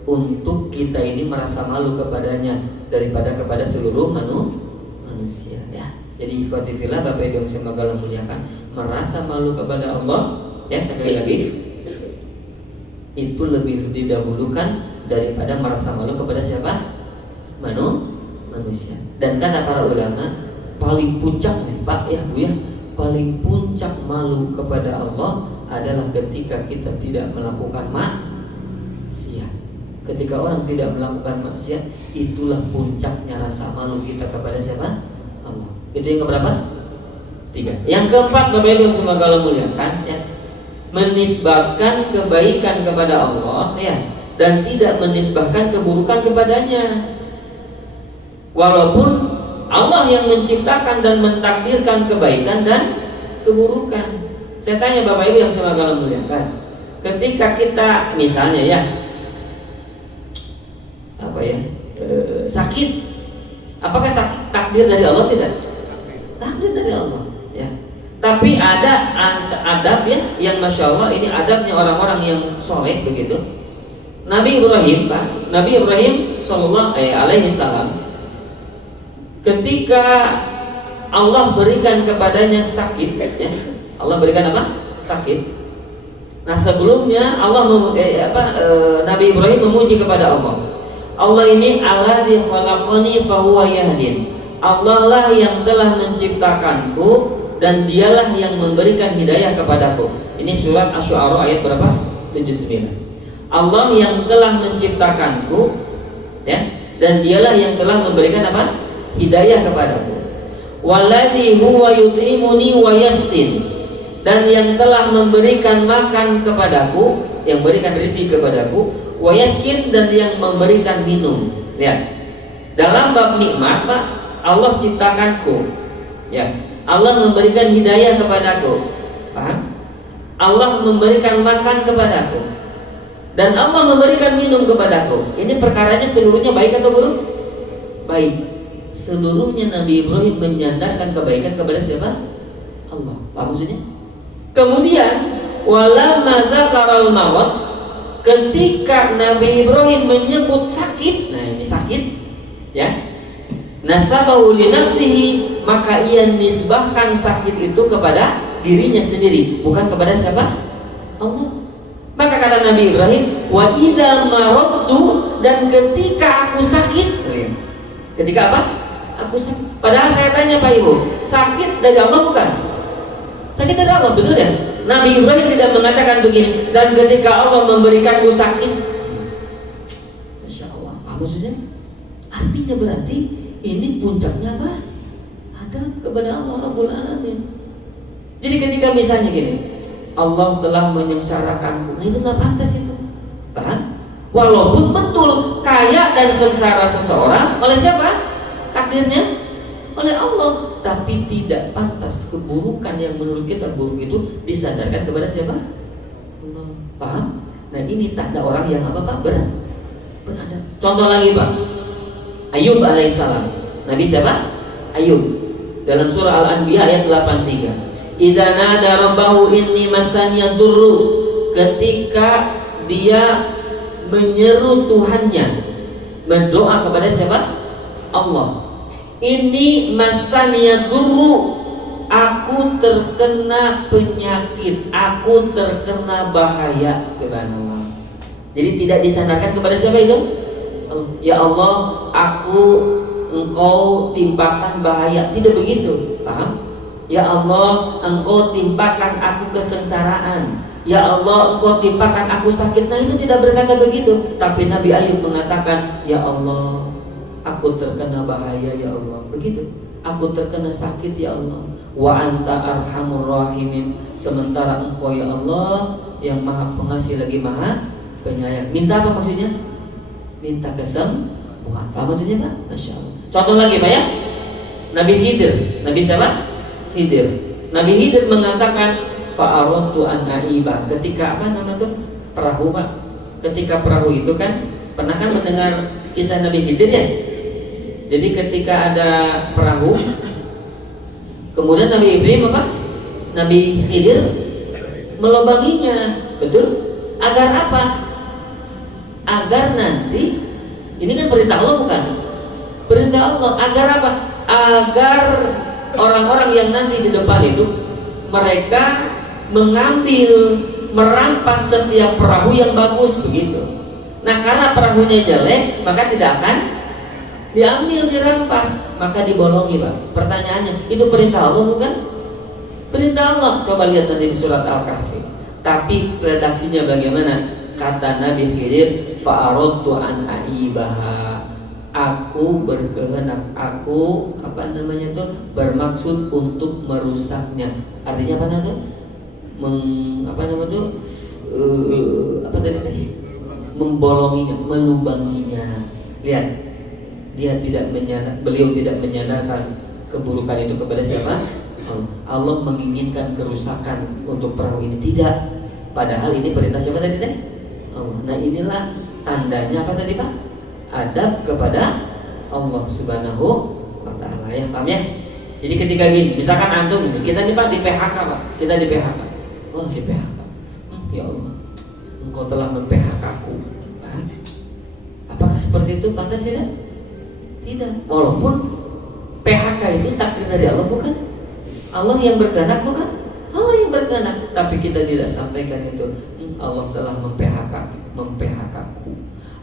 untuk kita ini merasa malu kepadanya daripada kepada seluruh manusia ya. Jadi ikhwati fillah, Bapak Ibu yang semoga Allah muliakan, merasa malu kepada Allah ya, sekali lagi itu lebih didahulukan daripada merasa malu kepada siapa? Manusia. manusia. Dan kata para ulama, paling puncak nih Pak ya Bu ya, paling puncak malu kepada Allah adalah ketika kita tidak melakukan maksiat. Ketika orang tidak melakukan maksiat, itulah puncaknya rasa malu kita kepada siapa? Allah. Itu yang keberapa? 3. Yang keempat, Bapak Ibu yang semoga Allah muliakan ya, menisbahkan kebaikan kepada Allah ya, dan tidak menisbahkan keburukan kepadanya. Walaupun Allah yang menciptakan dan mentakdirkan kebaikan dan keburukan. Saya tanya Bapak Ibu yang semoga Allah muliakan, ketika kita misalnya ya sakit, apakah sakit takdir dari Allah? Tidak, takdir dari Allah ya. Tapi ada adab ya, yang masya Allah ini adabnya orang-orang yang soleh begitu. Nabi Ibrahim Pak, Nabi Ibrahim alaihi salam, ketika Allah berikan kepadanya sakit ya, Allah berikan apa? Sakit. Nah sebelumnya Nabi Ibrahim memuji kepada Allah. Allah ini alladzi khalaqani fahuwa yahdin. Allah lah yang telah menciptakanku dan dialah yang memberikan hidayah kepadaku. Ini surat Asy-Syu'ara ayat berapa? 79. Allah yang telah menciptakanku ya, dan dialah yang telah memberikan apa? Hidayah kepadaku. Walladzi huwa yut'imuni wa yasqin, dan yang telah memberikan makan kepadaku, yang memberikan rezeki kepadaku, wa yasqin, dan yang memberikan minum. Lihat, dalam bab nikmat Pak, Allah ciptakanku ya, Allah memberikan hidayah kepadaku, paham? Allah memberikan makan kepadaku, dan Allah memberikan minum kepadaku. Ini perkaranya seluruhnya baik atau buruk? Baik. Seluruhnya Nabi Ibrahim menyandarkan kebaikan kepada siapa? Allah. Paham maksudnya? Kemudian walamma dzakaral maut, ketika Nabi Ibrahim menyebut sakit, nah ini sakit ya, nasabahu li nafsihi, maka ia nisbahkan sakit itu kepada dirinya sendiri, bukan kepada siapa? Allah. Maka kata Nabi Ibrahim, wa idza maradtu, dan ketika aku sakit. Ketika apa? Aku sakit. Padahal saya tanya Pak Ibu, sakit dari Allah bukan? Sakit dari Allah, betul ya? Nabi Ibrahim tidak mengatakan begini, dan ketika Allah memberikanku sakit. Masya Allah, apa maksudnya? Artinya berarti ini puncaknya apa? Ada kepada Allah Rabbul Alamin. Jadi ketika misalnya gini, Allah telah menyengsarakanku, nah itu nggak pantas itu, paham? Walaupun betul kaya dan sengsara seseorang oleh siapa? Takdirnya oleh Allah, tapi tidak pantas keburukan yang menurut kita buruk itu disandarkan kepada siapa? Allah. Paham? Nah ini tanda orang yang apa Pak? Beradab. Contoh lagi Pak, Ayub alaihissalam. Nabi siapa? Ayub. Dalam surah Al-Anbiya ayat 83. Idza nada rabbahu inni massaniya dzurru, ketika dia menyeru Tuhannya, berdoa kepada siapa? Allah. Ini massaniya dzurru, aku terkena penyakit, aku terkena bahaya. Subhanallah. Jadi tidak disandarkan kepada siapa itu? Ya Allah, engkau timpakan bahaya, tidak begitu, paham? Ya Allah, engkau timpakan aku kesengsaraan, ya Allah, engkau timpakan aku sakit. Nah itu tidak berkata begitu, tapi Nabi Ayub mengatakan, ya Allah, aku terkena bahaya ya Allah, begitu. Aku terkena sakit ya Allah. Wa anta arhamur rahimin, sementara engkau ya Allah yang maha pengasih lagi maha penyayang. Minta apa maksudnya? Minta kesembuhan. Apa maksudnya Pak? Masya Allah. Contoh lagi Pak ya, Nabi Khidir. Nabi siapa? Khidir. Nabi Khidir mengatakan fa'aradtu an aiba, ketika apa nama itu? Perahu Pak. Ketika perahu itu kan, pernah kan mendengar kisah Nabi Khidir ya? Jadi ketika ada perahu, kemudian Nabi Ibrahim apa? Nabi Khidir melubanginya, betul? Agar apa? Agar nanti, ini kan perintah Allah bukan? Perintah Allah, agar apa? Agar orang-orang yang nanti di depan itu, mereka mengambil, merampas setiap perahu yang bagus begitu. Nah karena perahunya jelek, maka tidak akan diambil, dirampas, maka dibolongi Pak. Pertanyaannya, itu perintah Allah bukan? Perintah Allah. Coba lihat nanti di surat Al-Kahfi. Tapi redaksinya bagaimana? Kata Nabi Khidir, fa'aradtu an aibaha. Aku berkehendak, aku bermaksud untuk merusaknya. Artinya apa namanya? Membolonginya, melubanginya. Lihat, beliau tidak menyandarkan keburukan itu kepada siapa? Allah menginginkan kerusakan untuk perahu ini, tidak. Padahal ini perintah siapa tadi teh? Allah. Nah inilah tandanya apa tadi Pak? Adab kepada Allah Subhanahu wa Ta'ala, ya paham ya? Jadi ketika gini, misalkan antum kita nih Pak di PHK Pak, kita di PHK. Oh di PHK. Ya Allah, Engkau telah mem-PHK aku. Apakah seperti itu pantas tidak? Tidak. Walaupun PHK itu takdir dari Allah bukan? Allah yang berkehendak bukan? Allah yang berkehendak. Tapi kita tidak sampaikan itu. Allah telah mem-PHK-ku.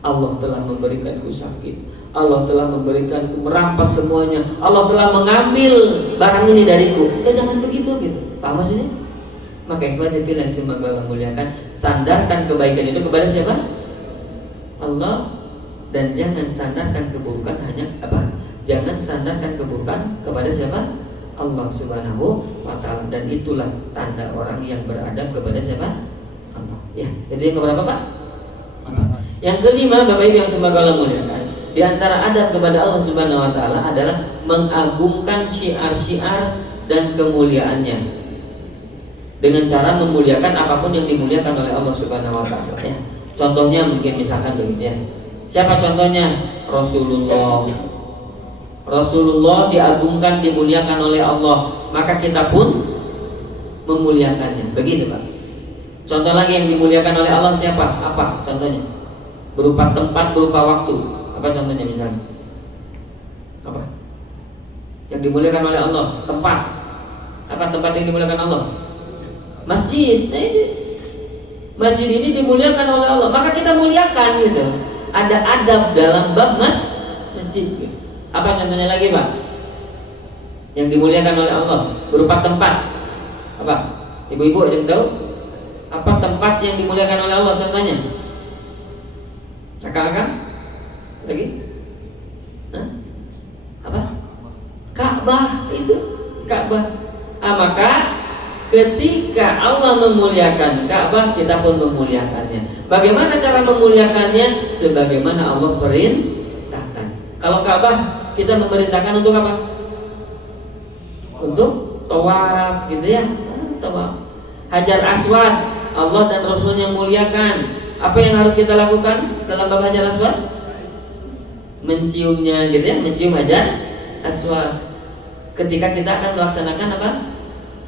Allah telah memberikanku sakit. Allah telah memberikanku merampas semuanya. Allah telah mengambil barang ini dariku. Jangan begitu gitu. Paham maksudnya? Maka ikhwati fillah yang semoga Allah muliakan, sandarkan kebaikan itu kepada siapa? Allah. Dan jangan sandarkan keburukan Jangan sandarkan keburukan kepada siapa? Allah Subhanahu wa Ta'ala. Dan itulah tanda orang yang beradab kepada siapa? Allah. Ya, itu yang keberapa Pak? Yang kelima, Bapak Ibu yang semoga Allah muliakan, di antara adab kepada Allah Subhanahu wa Ta'ala adalah mengagungkan syiar-syiar dan kemuliaannya dengan cara memuliakan apapun yang dimuliakan oleh Allah Subhanahu wa Ta'ala, ya. Contohnya mungkin misalkan begini ya. Siapa contohnya? Rasulullah diagungkan, dimuliakan oleh Allah, maka kita pun memuliakannya. Begitu Pak. Contoh lagi yang dimuliakan oleh Allah siapa? Apa contohnya? Berupa tempat, berupa waktu. Apa contohnya misalnya? Apa? Yang dimuliakan oleh Allah, tempat. Apa tempat yang dimuliakan Allah? Masjid. Nah, ini masjid ini dimuliakan oleh Allah, maka kita muliakan gitu. Ada adab dalam bab masjid. Apa contohnya lagi Pak? Yang dimuliakan oleh Allah berupa tempat. Apa? Ibu-ibu ada yang tahu? Apa tempat yang dimuliakan oleh Allah contohnya? Kakak-kakak? Lagi? Hah? Apa? Ka'bah itu. Ka'bah. Maka ketika Allah memuliakan Ka'bah, kita pun memuliakannya. Bagaimana cara memuliakannya? Sebagaimana Allah perintahkan. Kalau Ka'bah kita memerintahkan untuk apa? Untuk tawaf gitu ya. Tawaf. Hajar Aswad, Allah dan Rasul yang muliakan. Apa yang harus kita lakukan dalam bab Hajar Aswad? Menciumnya gitu ya, mencium Hajar Aswad. Ketika kita akan melaksanakan apa?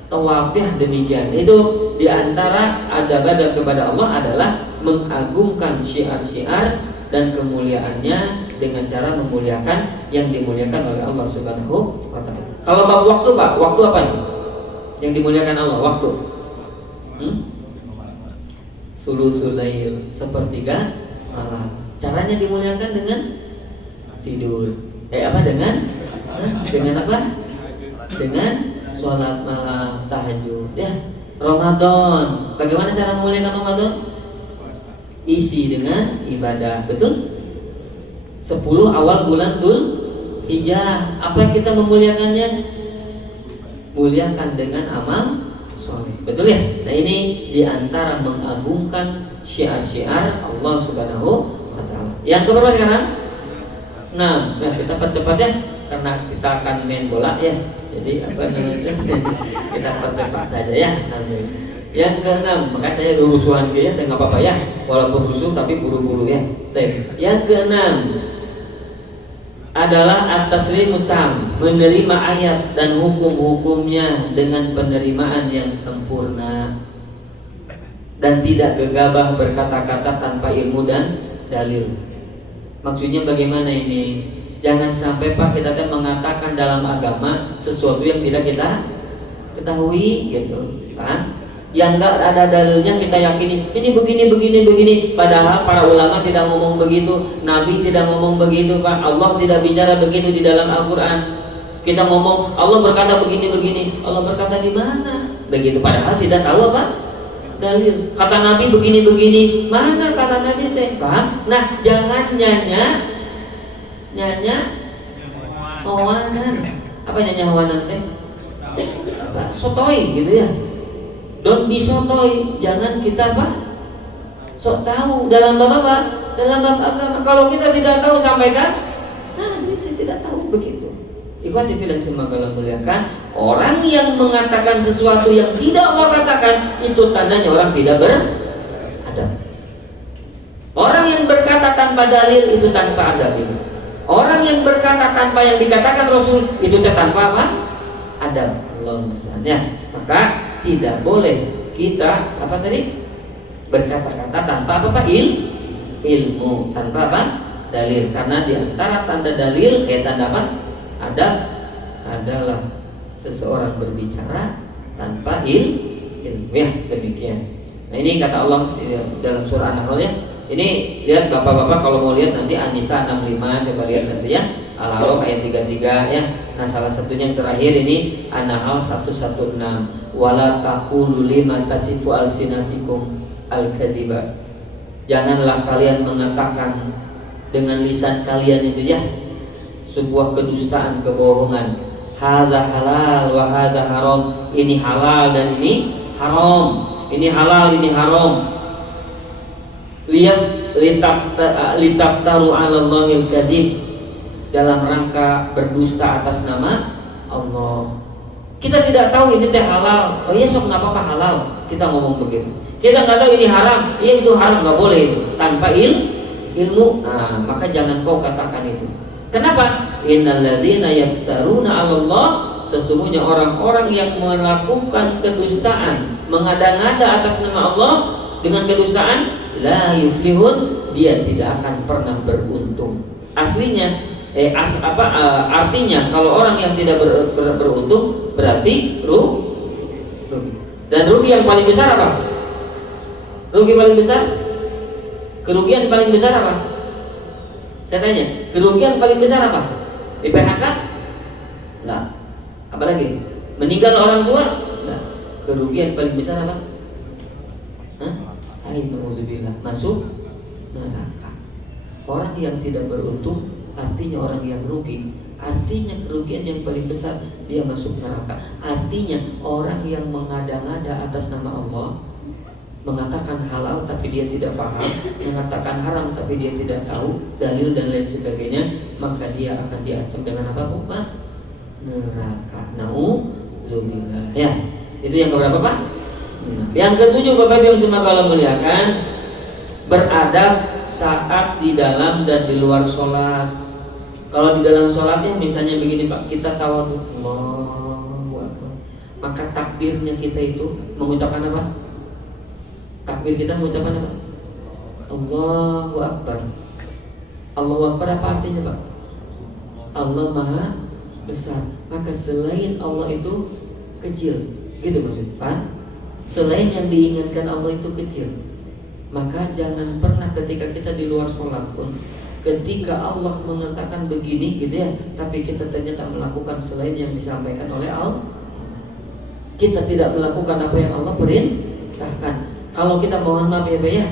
Tawaf, ya demikian. Itu diantara adab-adab kepada Allah adalah mengagungkan syiar-syiar dan kemuliaannya dengan cara memuliakan yang dimuliakan oleh Allah Subhanahu wa Ta'ala. Kalau bab waktu Pak, waktu apa ini? Yang dimuliakan Allah, waktu. Sulusul lail, sepertiga malam. Caranya dimuliakan dengan tidur. Dengan apa? Dengan sholat malam, tahajud. Ya, Ramadan. Bagaimana cara memuliakan Ramadan? Isi dengan ibadah, betul? 10 awal bulan Dzulhijjah. Apa yang kita memuliakannya? Muliakan dengan amal soleh, betul ya? Nah ini diantara mengagungkan syiar-syiar Allah Subhanahu wa Ta'ala. Yang keberapa sekarang? Nah, kita percepat ya, karena kita akan main bola ya. Jadi kita percepat saja ya. Yang keenam, maka saya rusuhan ya, nggak apa-apa ya, walaupun rusuh tapi buru-buru ya. Yang keenam adalah at-taslimu tam, menerima ayat dan hukum-hukumnya dengan penerimaan yang sempurna dan tidak gegabah berkata-kata tanpa ilmu dan dalil. Maksudnya bagaimana ini? Jangan sampai Pak kita mengatakan dalam agama sesuatu yang tidak kita ketahui gitu, Pak. yang nggak ada dalilnya kita yakini ini begini. Padahal para ulama tidak ngomong begitu, Nabi tidak ngomong begitu, Pak. Allah tidak bicara begitu di dalam Al-Quran. Kita ngomong Allah berkata begini. Allah berkata di mana? Begitu. Padahal tidak tahu apa dalil. Kata Nabi begini. Mana kata Nabi teh? Paham? Nah, jangan nyanya hawanan. Apa nyanya hawanan teh? Apa? Sotoy gitu ya. Don't be sotoy, jangan kita apa? Sok tahu dalam bab apa? Dalam bab agama. Kalau kita tidak tahu sampaikan, nah ini saya tidak tahu begitu. Ikhwati fillah semoga muliakan. Orang yang mengatakan sesuatu yang tidak Allah katakan, itu tandanya orang tidak beradab. Orang yang berkata tanpa dalil itu tanpa adab itu. Orang yang berkata tanpa yang dikatakan Rasul itu tanpa apa? Adab. Allah misalnya. Maka tidak boleh kita apa tadi berkata-kata tanpa apa ilmu tanpa apa dalil, karena diantara tanda dalil tanda apa adalah seseorang berbicara tanpa ilmu ya demikian. Nah ini kata Allah dalam surah An-Nahl ya. Ini lihat bapak-bapak kalau mau lihat nanti An-Nisa 65 coba lihat nanti ya. Al-A'raf ayat 33 ya. Nah salah satunya yang terakhir ini An-Nahl 116. Wala taqulu lima tasifu alsinatikum al-kadhiba. Janganlah kalian mengatakan dengan lisan kalian itu ya sebuah kedustaan, kebohongan. Hadza halal wa hadza haram. Ini halal dan ini haram. Ini halal, ini haram. Litaftaru 'ala Allahil kadzib, dalam rangka berdusta atas nama Allah. Kita tidak tahu ini teh halal. Oh iya sok nggak apa-apa halal. Kita ngomong begitu. Kita nggak tahu ini haram. Iya itu haram, nggak boleh itu. Tanpa ilmu. Nah, maka jangan kau katakan itu. Kenapa? Innalladzina yaftaruna 'ala Allah, sesungguhnya orang-orang yang melakukan kedustaan, mengada-ngada atas nama Allah dengan kedustaan, la yuflihun, dia tidak akan pernah beruntung. Aslinya artinya kalau orang yang tidak beruntung berarti rugi. Dan rugi yang paling besar apa? Rugi paling besar? Kerugian paling besar apa? Saya tanya, kerugian paling besar apa? Di PHK? Lah. Apalagi? Meninggal orang tua? Lah. Kerugian paling besar apa? Alhamdulillah, masuk neraka. Orang yang tidak beruntung artinya orang yang rugi. Artinya kerugian yang paling besar dia masuk neraka. Artinya orang yang mengada-ngada atas nama Allah, mengatakan halal tapi dia tidak paham, mengatakan haram tapi dia tidak tahu dalil dan lain sebagainya, maka dia akan diancam dengan apa? Neraka. Nauzubillah. Ya, itu yang keberapa Pak? Yang ketujuh Bapak Ibu yang semoga Allah muliakan, beradab saat di dalam dan di luar sholat. Kalau di dalam sholatnya misalnya begini Pak, kita tawadhu, Allahu Akbar, maka takbirnya kita itu mengucapkan apa? Takbir kita mengucapkan apa? Allahu Akbar. Allahu Akbar apa artinya Pak? Allah Maha Besar. Maka selain Allah itu kecil, gitu maksud Pak. Selain yang diingatkan Allah itu kecil, maka jangan pernah ketika kita di luar sholat pun, ketika Allah mengatakan begini gitu ya, tapi kita ternyata melakukan selain yang disampaikan oleh Allah, kita tidak melakukan apa yang Allah perintahkan. Kalau kita mohon maaf ya Pak ya,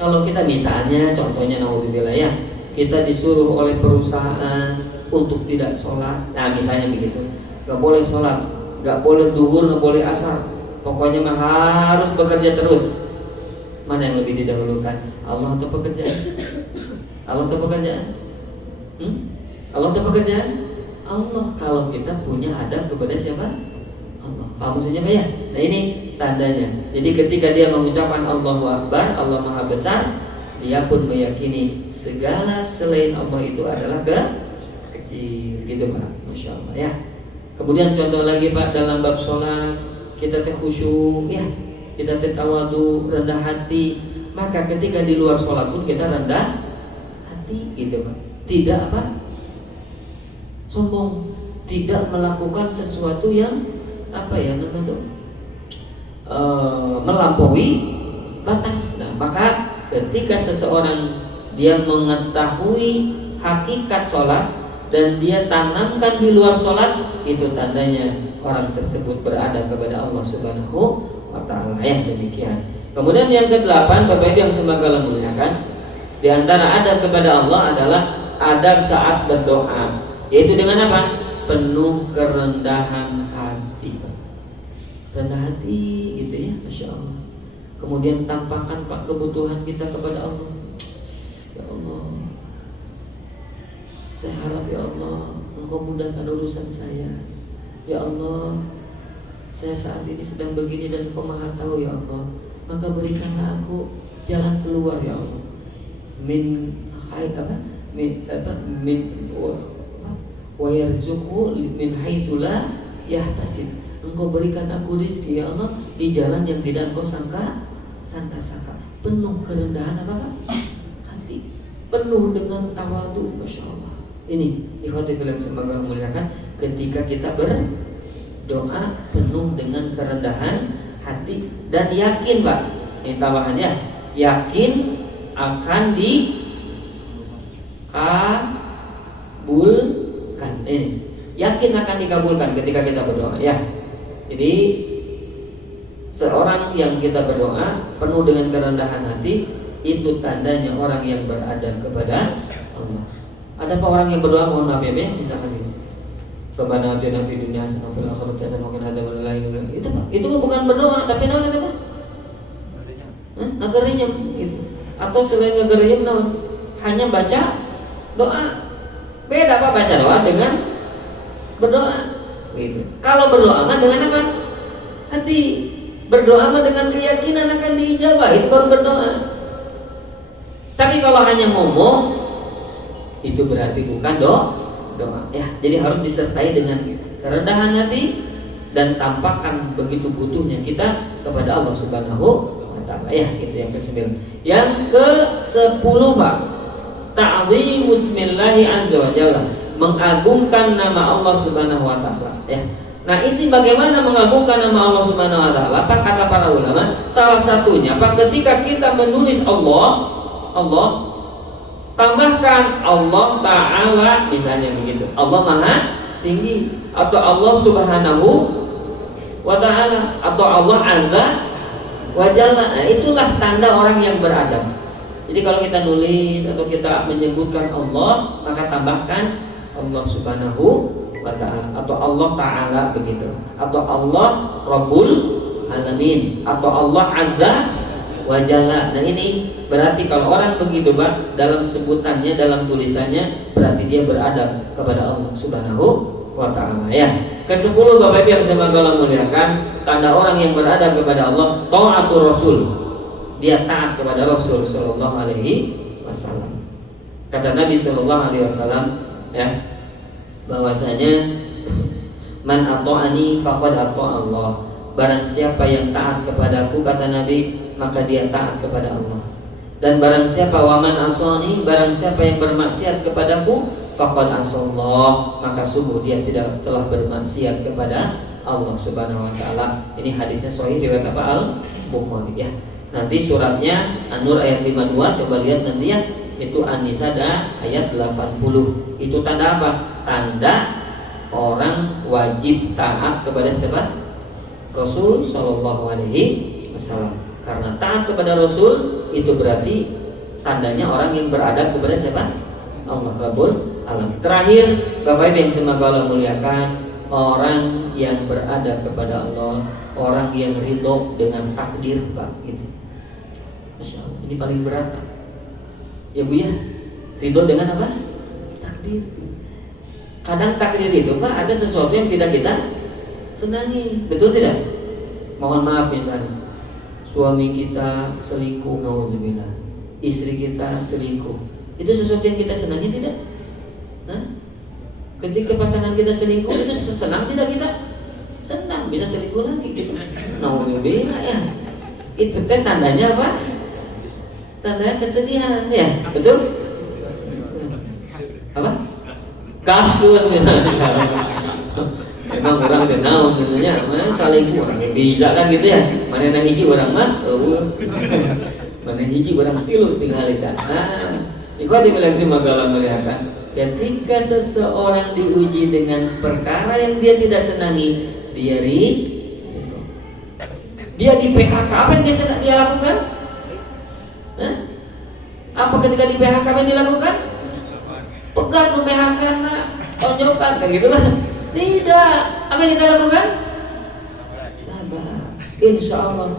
kalau kita misalnya contohnya naudzubillah ya, kita disuruh oleh perusahaan untuk tidak sholat, nah misalnya begitu, nggak boleh sholat, nggak boleh duhur, nggak boleh asar, pokoknya mah harus bekerja terus. Mana yang lebih didahulukan? Allah atau pekerjaan? Allah atau pekerjaan? Allah atau pekerjaan? Allah. Kalau kita punya adab kepada siapa? Allah. Paham maksudnya Pak ya? Nah ini tandanya. Jadi ketika dia mengucapkan Allahu Akbar, Allah Maha Besar, dia pun meyakini segala selain Allah itu adalah kecil. Gitu Pak. Masya Allah ya. Kemudian contoh lagi Pak dalam bab sholat, kita khusyuk ya, kita tawadhu, rendah hati. Maka ketika di luar sholat pun kita rendah hati gitu Pak. Tidak apa? Sombong. Tidak melakukan sesuatu yang apa ya namanya tuh? melampaui batas. Nah, maka ketika seseorang dia mengetahui hakikat sholat dan dia tanamkan di luar sholat, itu tandanya orang tersebut berada kepada Allah Subhanahu wa Ta'ala. Ya, demikian. Kemudian yang ke-8, Bapak Ibu yang semoga Allah muliakan, di antara adab kepada Allah adalah adab saat berdoa, yaitu dengan apa? Penuh kerendahan hati. Rendah hati gitu ya, Masya Allah. Kemudian tampakkan Pak kebutuhan kita kepada Allah. Ya Allah, saya harap ya Allah Engkau mudahkan urusan saya. Ya Allah, saya saat ini sedang begini dan Engkau maha tahu ya Allah. Maka berikanlah aku jalan keluar ya Allah. Min wa yarzuqhu min haitsu la yahtasib. Engkau berikan aku rezeki ya Allah di jalan yang tidak Engkau sangka. Penuh kerendahan apa? Hati. Penuh dengan tawadhu, Masya Allah. Ini ikhwati fillah semoga memuliakan, ketika kita berdoa penuh dengan kerendahan hati dan yakin, Pak. Ini tambahannya, yakin akan dikabulkan. Ini yakin akan dikabulkan ketika kita berdoa ya. Jadi seorang yang kita berdoa penuh dengan kerendahan hati, itu tandanya orang yang beradab kepada Allah. Ada apa orang yang berdoa mohon maaf ya, misalkan ini Rabbana atina fid dunya hasanah wa fil akhirati hasanah wa qina adzabannar. Itu bukan berdoa tapi naon itu Pak? Ngagerinyem gitu. Atau selain ngagerinyem naon? Hanya baca doa. Beda Pak baca doa dengan berdoa. Gitu. Kalau berdoa mah dengan apa? Hati. Berdoa mah dengan keyakinan akan diijabah, itu baru berdoa. Tapi kalau hanya ngomong, itu berarti bukan doa. Ya, jadi harus disertai dengan kerendahan hati dan tampakkan begitu butuhnya kita kepada Allah Subhanahu wa Ta'ala. Ya, itu yang ke-9. Yang ke-10 Pak, ta'zimu bismillahi azza wa jalla, mengagungkan nama Allah Subhanahu wa Ta'ala. Ya. Nah, ini bagaimana mengagungkan nama Allah Subhanahu wa Ta'ala? Apa kata para ulama? Salah satunya Pak, ketika kita menulis Allah tambahkan Allah Ta'ala, misalnya begitu, Allah Maha Tinggi, atau Allah Subhanahu wa Ta'ala, atau Allah Azza wa Jalla. Nah, itulah tanda orang yang beradab. Jadi kalau kita nulis atau kita menyebutkan Allah, maka tambahkan Allah Subhanahu wa Ta'ala, atau Allah Ta'ala begitu, atau Allah Rabbul Alamin, atau Allah Azza wa Jalla. Nah, ini berarti kalau orang begitu Pak, dalam sebutannya, dalam tulisannya, berarti dia beradab kepada Allah Subhanahu wa Ta'ala ya. Ke-10 Bapak Ibu yang semoga Allah muliakan, tanda orang yang beradab kepada Allah, ta'atur Rasul. Dia taat kepada Rasul sallallahu alaihi wasallam. Kata Nabi sallallahu alaihi wasallam ya, bahwasanya man ata'ani faqad ata'a Allah. Barang siapa yang taat kepadaku, kata Nabi, maka dia taat kepada Allah. Dan barang siapa waman asani, barang siapa yang bermaksiat kepadaku, faqad asallah, maka sungguh dia telah bermaksiat kepada Allah Subhanahu wa Ta'ala. Ini hadisnya sahih riwayat apa? Al-Bukhari ya. Nanti suratnya An-Nur ayat 52, coba lihat nanti ya. Itu An-Nisa ayat 80. Itu tanda apa? Tanda orang wajib taat kepada siapa? Rasul sallallahu alaihi wasallam. Karena taat kepada Rasul itu berarti tandanya orang yang beradab kepada siapa? Allah Rabbul Alamin. Terakhir, Bapak Ibu yang semoga Allah muliakan, orang yang beradab kepada Allah, orang yang ridho dengan takdir Pak gitu. Masya Allah, ini paling berat Pak. Ya Bu ya, ridho dengan apa? Takdir. Kadang takdir itu Pak, ada sesuatu yang tidak kita senangi, betul tidak? Mohon maaf misalnya suami kita selingkuh, naudzubillah, istri kita selingkuh, itu sesuatu yang kita senangi tidak? Ketika pasangan kita selingkuh, itu senang tidak kita? Senang, bisa selingkuh lagi gitu. Naudzubillah ya. Itu kan tandanya apa? Tandanya kesedihan ya, betul? Apa? Kasut misalnya. emang orang teh naon sebenarnya mana saling kurang bisa kan gitu ya, mana yang hiji orang mah mana hiji orang tilu tinggal kita. Nah ikhwati bilang sih magalang melihatkan ketika seseorang diuji dengan perkara yang dia tidak senangi, dia di PHK, apa yang dia lakukan? Hah? Apa ketika di PHK apa yang dilakukan? Pegat PHK, tonjolkan, kayak gitu lah. Tidak, apa yang kita lakukan? Sabar. Insya Allah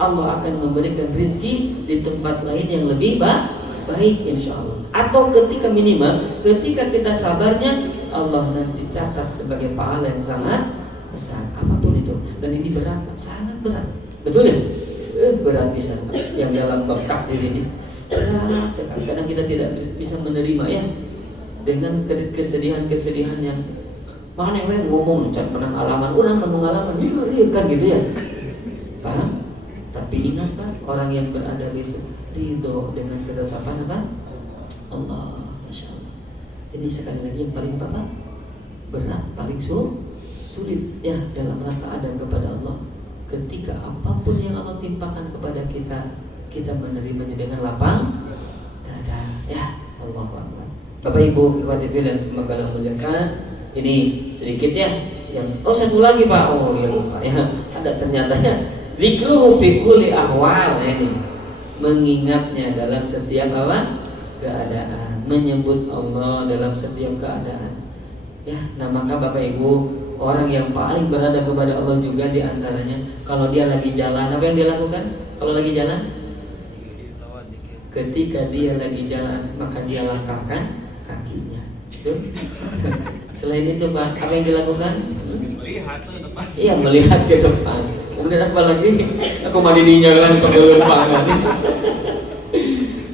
Allah akan memberikan rezeki di tempat lain yang lebih baik, insya Allah. Atau ketika minimal, ketika kita sabarnya, Allah nanti catat sebagai pahala yang sangat besar, apapun itu. Dan ini berat, sangat berat. Betul ya? Berat bisa. Yang dalam bab takdir ini berat sekali. Kadang kita tidak bisa menerima ya, dengan kesedihan-kesedihan yang mana yang ngomong cat pengalaman orang pengalaman iya kan gitu ya. Paham? Tapi ingat Pak, orang yang beradab itu ridho dengan ketetapan apa? Allah, Masya Allah. Ini sekali lagi yang paling apa? Berat, paling sulit ya dalam rangka adab kepada Allah. Ketika apapun yang Allah timpakan kepada kita, kita menerimanya dengan lapang dada. Ya Allah Akbar. Bapak Ibu ikhwati fillah yang semoga Allah muliakan. Ini sedikit ya. Yang satu lagi Pak. Oh ya lupa ya. Ada ternyata ya. Zikruhu fi kulli ahwal, ini mengingatnya dalam setiap apa? Keadaan, menyebut Allah dalam setiap keadaan. Ya, nah maka Bapak Ibu, orang yang paling berada kepada Allah juga diantaranya kalau dia lagi jalan, apa yang dia lakukan? Kalau lagi jalan? Ketika dia lagi jalan, maka dia langkahkan kakinya. Selain itu Pak, apa yang dilakukan? Melihat ke depan. Iya, melihat ke depan. Kemudian apa lagi? Aku mandinya langsung ke depan.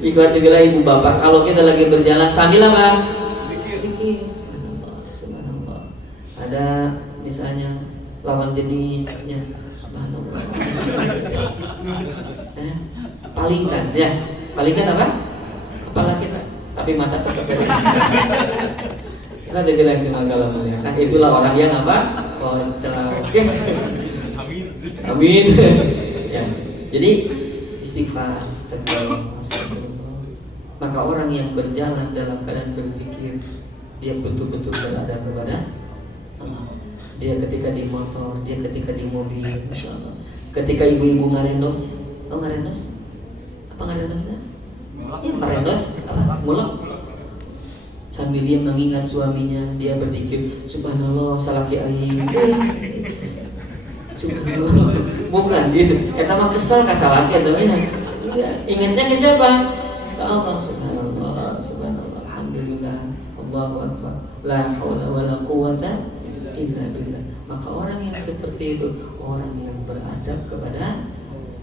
Ikhwati fillah ibu bapak, kalau kita lagi berjalan sambil apa? Zikir. Subhanallah. Ada misalnya lawan jenisnya. Subhanallah. Palingkan ya. Palingkan apa? Kepala kita, tapi mata tetap beda. Kita bilang semoga Allah ya. Nah, itulah orang yang apa? Oke. Amin. Ya. Jadi istighfar, astagfirullah. Maka orang yang berjalan dalam keadaan berpikir, dia betul-betul berada kepada Allah. Dia ketika di motor, dia ketika di mobil, Masya Allah. Ketika ibu-ibu ngarendos, ngarendos? Apa ngarendos? Ya ngarendos, apa? Mulak. Sambil dia mengingat suaminya, dia berpikir, Subhanallah, salaki aing. Subhanallah. Bukan gitu. Kita mah kesel kasalaki atau ingatnya ke siapa? Ke Allah. Subhanallah, subhanallah, alhamdulillah, Allahu akbar, la haula wala quwata illa billah. Maka orang yang seperti itu orang yang beradab kepada Allah.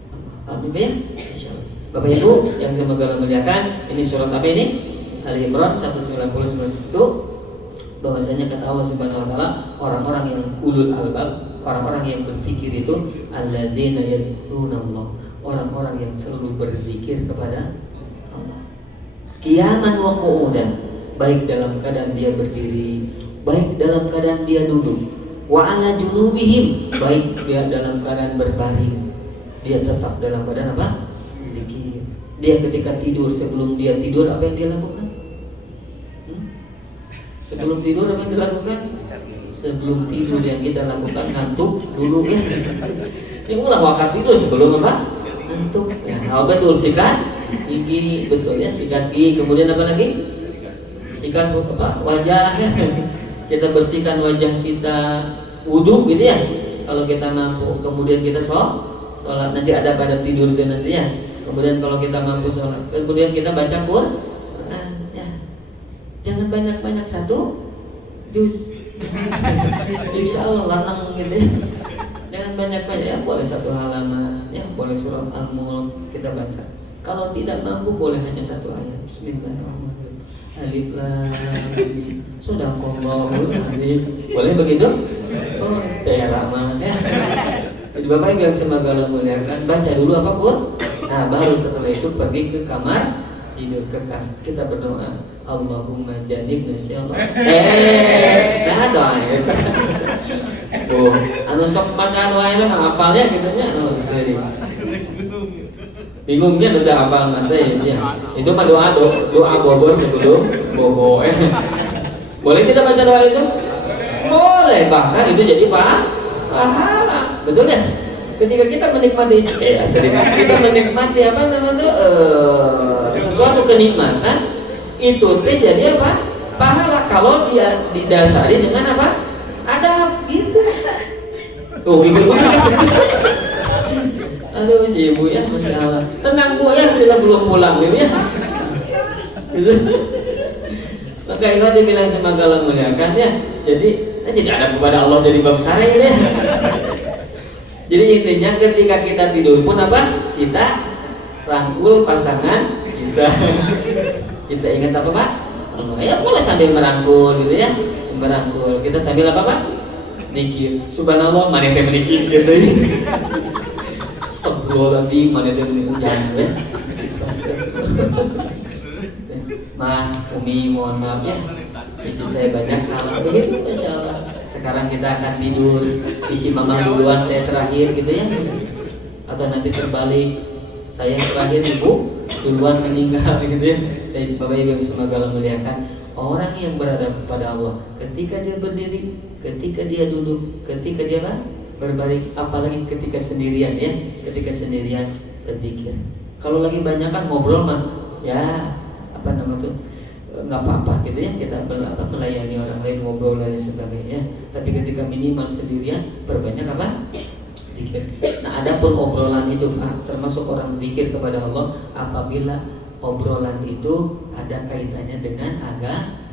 Amin ya? Insyaallah. Bapak Ibu yang semoga Allah muliakan, ini surat apa ini? Ali Imran 190 bahwasanya kata Allah Subhanahu wa taala, orang-orang yang ulul albab, orang-orang yang berpikir itu alladzina yadhkurunallah, orang-orang yang selalu berzikir kepada Allah. Qiyaman wa qu'udan, baik dalam keadaan dia berdiri, baik dalam keadaan dia duduk. Wa ala junubihim, baik dia dalam keadaan berbaring, dia tetap dalam keadaan apa? Zikir. Dia ketika tidur, sebelum dia tidur apa yang dia lakukan? Sebelum tidur apa yang dilakukan? Sebelum tidur yang kita lakukan ngantuk dulu ya. Ya ulah waktu tidur sebelum apa? Ngantuk. Ya, betul sikat gigi, betul ya sikat gigi. Kemudian apa lagi? Sikat apa? Wajah ya. Kita bersihkan wajah kita, wudu gitu ya. Kalau kita mampu, kemudian kita sholat nanti ada pada tidur itu nanti ya. Kemudian kalau kita mampu sholat, kemudian kita baca Quran ya. Jangan banyak-banyak, satu juz. Insya Allah lanang gitu ya. Jangan banyak-banyak ya, boleh satu halaman ya, boleh surat Al-Mulk kita baca. Kalau tidak mampu boleh hanya satu ayat. Bismillahirrahmanirrahim. Alif lam mim. Shadaqallahul azim. Boleh begitu? Oh, rahman ya. Jadi Bapak Ibu yang semoga Allah muliakan, baca dulu apa pun. Nah, baru setelah itu pergi ke kamar tidur kekas. Kita berdoa, Allahumma jannibna syaitan. Nah doa. Oh, anu sok bacaan wae mah hafalnya gitu nya. Oh, seri. Bingungnya udah hafal mate ya. Itu mah doa bobo sebelum bobo. Boleh kita baca doa itu? Boleh, bahkan itu jadi pahala. Betul ya? Ketika kita menikmati kita menikmati apa namanya sesuatu kenikmatan itu jadi apa? Pahala kalau dia didasari dengan apa? Adab gitu. Tuh bingung. Aduh si ibu ya, masya Allah. Tenang bu ya, kita belum pulang ibu ya. Maka ikhwan dibilang semoga Allah muliakan ya. Jadi adab kepada Allah jadi bangsa ini ya. Jadi intinya ketika kita tidur pun apa? Kita rangkul pasangan kita. Kita ingat apa Pak? Allah ya boleh sambil merangkul gitu ya. Merangkul. Kita sambil apa Pak? Dikir. Subhanallah mana yang mendikir gitu. Astagfirullahaladzim mana yang mendikir ya. Ma, Umi mohon maaf ya. Isi saya banyak salah begitu Masya Allah. Sekarang kita akan tidur, isi mama duluan, saya terakhir gitu ya. Atau nanti terbalik, saya terakhir ibu duluan meninggal gitu ya. Dan Bapak Ibu yang semoga Allah muliakan, orang yang berada kepada Allah ketika dia berdiri, ketika dia duduk, ketika dia berbaring, apalagi ketika sendirian ya. Ketika sendirian berzikir. Kalau lagi banyak kan ngobrol mah ya apa nama tuh nggak apa-apa gitu ya, kita melayani orang lain, ngobrol dan sebagainya. Tapi ketika minimal sendirian perbanyak apa? Zikir. Nah, adapun obrolan itu Pak, termasuk orang zikir kepada Allah apabila obrolan itu ada kaitannya dengan agama,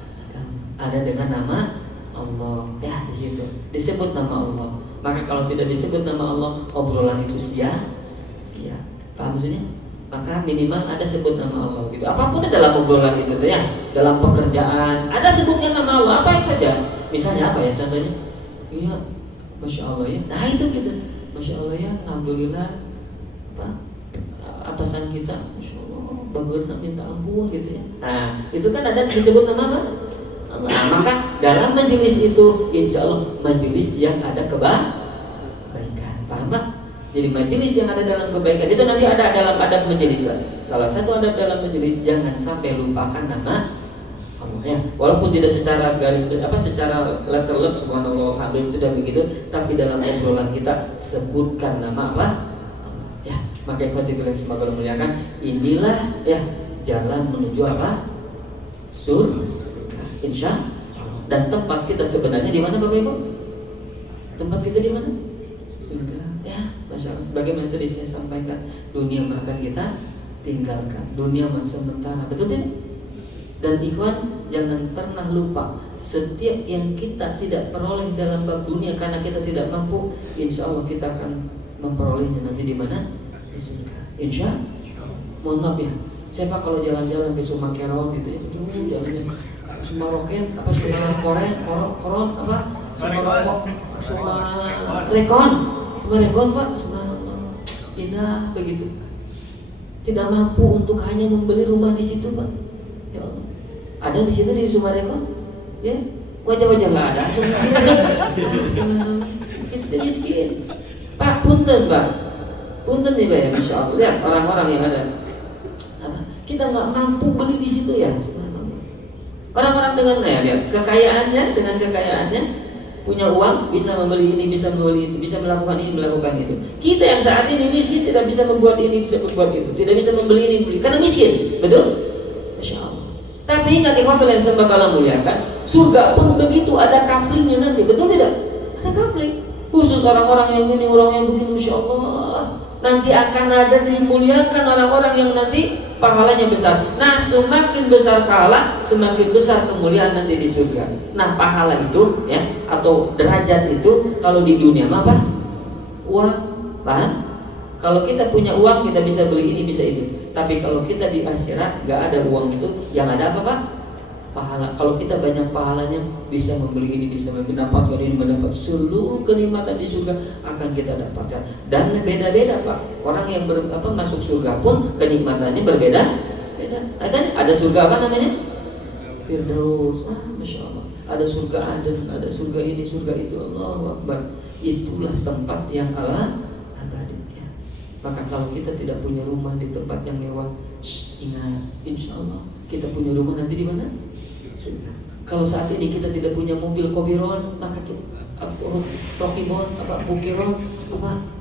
ada dengan nama Allah. Ya, di situ disebut nama Allah. Maka kalau tidak disebut nama Allah, obrolan itu sia-sia. Paham maksudnya? Maka minimal ada sebut nama Allah gitu. Apapun dalam obrolan itu ya, dalam pekerjaan ada sebutnya nama Allah apa saja. Misalnya apa ya contohnya? Iya, Masya Allah ya. Nah itu gitu. Masya Allah ya, alhamdulillah Pak atasan kita, Masya Allah bagusnya minta ampun gitu ya. Nah itu kan ada disebut nama apa? Nah, maka dalam majelis itu insya Allah majelis yang ada kebaikan. Paham Pak? Jadi majelis yang ada dalam kebaikan itu nanti ada dalam adab majelis Pak. Salah satu adab dalam majelis jangan sampai lupakan nama Allah ya. Walaupun tidak secara garis secara letterlet subhanallah alhamdulillah itu sudah begitu, tapi dalam obrolan kita sebutkan nama apa? Allah ya. Maka ikhwatibillah semoga Allah muliakan, inilah ya jalan menuju apa? Surga. Insya Allah. Dan tempat kita sebenarnya di mana Bapak Ibu? Tempat kita di mana? Surga. Ya, Masya Allah. Sebagaimana tadi saya sampaikan, dunia akan kita tinggalkan. Dunia sementara, betul tidak? Dan ikhwan jangan pernah lupa, setiap yang kita tidak peroleh dalam bab dunia karena kita tidak mampu, insya Allah kita akan memperolehnya nanti di mana? Di surga. Insya Allah. Mohon maaf ya, saya Pak kalau jalan-jalan ke Sumakeron gitu ya, jalan-jalan Sumaroken apa Sumakoren, koron apa? Sumarekon. Sumarekon Pak, subhanallah. Tidak begitu. Tidak mampu untuk hanya membeli rumah di situ Pak. Ya Allah. Ada di situ di Sumarekon? Ya, wajah-wajah nggak ada. Itu miskin. Pak, punten Pak. Punten nih Pak ya, Masya Allah. Lihat orang-orang yang ada. Kita nggak mampu beli di situ ya. Orang-orang dengan lihat kekayaannya punya uang, bisa membeli ini, bisa membeli itu, bisa melakukan ini, melakukan itu. Kita yang saat ini miskin tidak bisa membuat ini, bisa membuat itu, tidak bisa membeli ini, beli karena miskin, betul? Masya Allah. Tapi ingat ikhwan yang semoga muliakan, surga pun begitu ada kaflingnya nanti, betul tidak? Ada kafling. Khusus orang-orang yang ini, orang yang begini, Masya Allah. Nanti akan ada dimuliakan orang-orang yang nanti pahalanya besar. Nah, semakin besar pahala, semakin besar kemuliaan nanti di surga. Nah, pahala itu ya atau derajat itu kalau di dunia apa? Uang, bahan. Kalau kita punya uang kita bisa beli ini, bisa itu. Tapi kalau kita di akhirat nggak ada uang itu, yang ada apa Pak? Pahala. Kalau kita banyak pahalanya, bisa membeli ini, bisa mendapatkan ini, mendapat seluruh kenikmatan di surga akan kita dapatkan. Dan beda-beda Pak. Orang yang masuk surga pun kenikmatannya berbeda. Beda. Kan ada surga apa namanya? Firdaus. Masya Allah. Ada surga Aden, ada surga ini, surga itu. Allahu Akbar. Itulah tempat yang abadi. Ya. Maka kalau kita tidak punya rumah di tempat yang mewah, ingat, insya Allah kita punya rumah nanti di mana? Surga. Kalau saat ini kita tidak punya mobil Kobiron, maka kita Rokibon, Bukiron,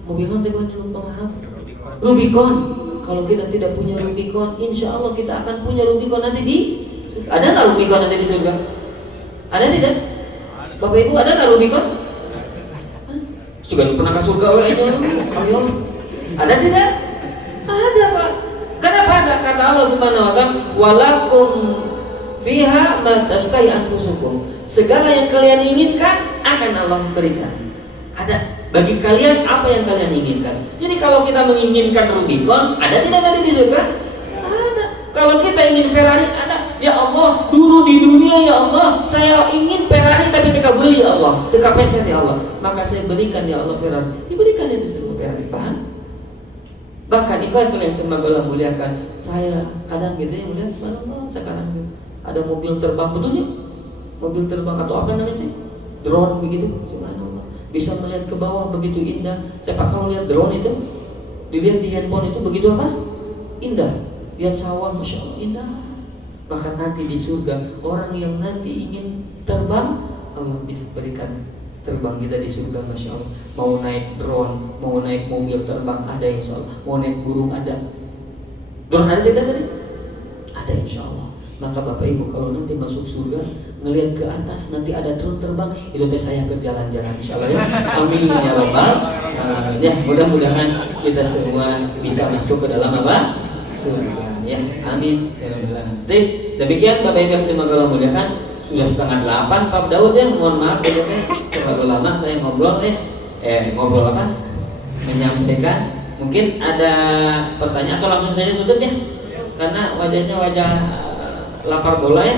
mobil nanti mahal. Rubicon. Kalau kita tidak punya Rubicon, insya Allah kita akan punya Rubicon nanti di surga. Ada nggak Rubicon nanti di surga? Ada tidak? Bapak Ibu ada nggak Rubicon? Sudah pernah ke surga ayo. Ada tidak? Ada Pak. Kenapa ada? Kata Allah Subhanahu Wa Taala, walakum fiha ma tashtahi anfusukum. Segala yang kalian inginkan akan Allah berikan. Ada bagi kalian apa yang kalian inginkan. Jadi kalau kita menginginkan Rubicon, ada tidak nanti di surga? Ada. Kalau kita ingin Ferrari, ada. Ya Allah, dulu di dunia ya Allah, saya ingin Ferrari tapi tidak beli ya Allah, tidak peset ya Allah. Maka saya berikan ya Allah Ferrari. Diberikan itu semua Ferrari, paham? Bahkan ibadah yang semoga Allah muliakan. Saya kadang gitu ya mulia, subhanallah, sekarang ada mobil terbang, betulnya mobil terbang atau apa namanya, drone begitu, subhanallah, bisa melihat ke bawah begitu indah. Siapa kalau lihat drone itu, dilihat di handphone itu begitu apa? Indah. Lihat sawah, masya Allah indah. Maka nanti di surga orang yang nanti ingin terbang, Allah bisa berikan terbang kita di surga, masya Allah. Mau naik drone, mau naik mobil terbang, ada insya Allah. Mau naik burung, ada. Drone ada tidak tadi? Ada insya Allah. Maka Bapak Ibu kalau nanti masuk surga, ngelihat ke atas nanti ada drone terbang, itu teh saya berjalan-jalan insya Allah ya. Amin ya Rabbal alamin. Ya mudah-mudahan kita semua bisa masuk ke dalam apa? Surga. Ya, amin. Demikian Bapak Ibu yang semoga Allah muliakan. Sudah 7:30 Pak Daud ya, mohon maaf ya, terlalu lama saya ngobrol ya. Ngobrol apa? Menyampaikan. Mungkin ada pertanyaan atau langsung saja tutup ya. Karena wajahnya wajah lapar bola ya.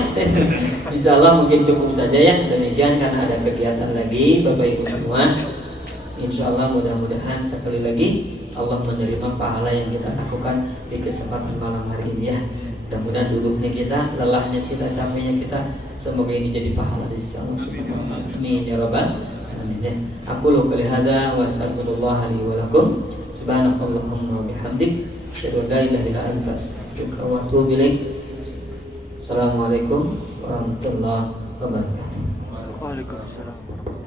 Insya Allah mungkin cukup saja ya. Demikian karena ada kegiatan lagi Bapak Ibu semua. Insya Allah mudah-mudahan sekali lagi Allah menerima pahala yang kita lakukan di kesempatan malam hari ini ya. Mudah-mudahan duduknya kita, lelahnya kita, capeknya kita, semoga ini jadi pahala di sisi Allah. Amin ya Rabbal alamin. Aku lu kali hada wa astagfirullah li wa lakum. Subhanakallahumma wa bihamdik, asyhadu an la ilaha illa anta, astaghfiruka wa atubu ilaik. Assalamualaikum warahmatullahi wabarakatuh. Waalaikumsalam.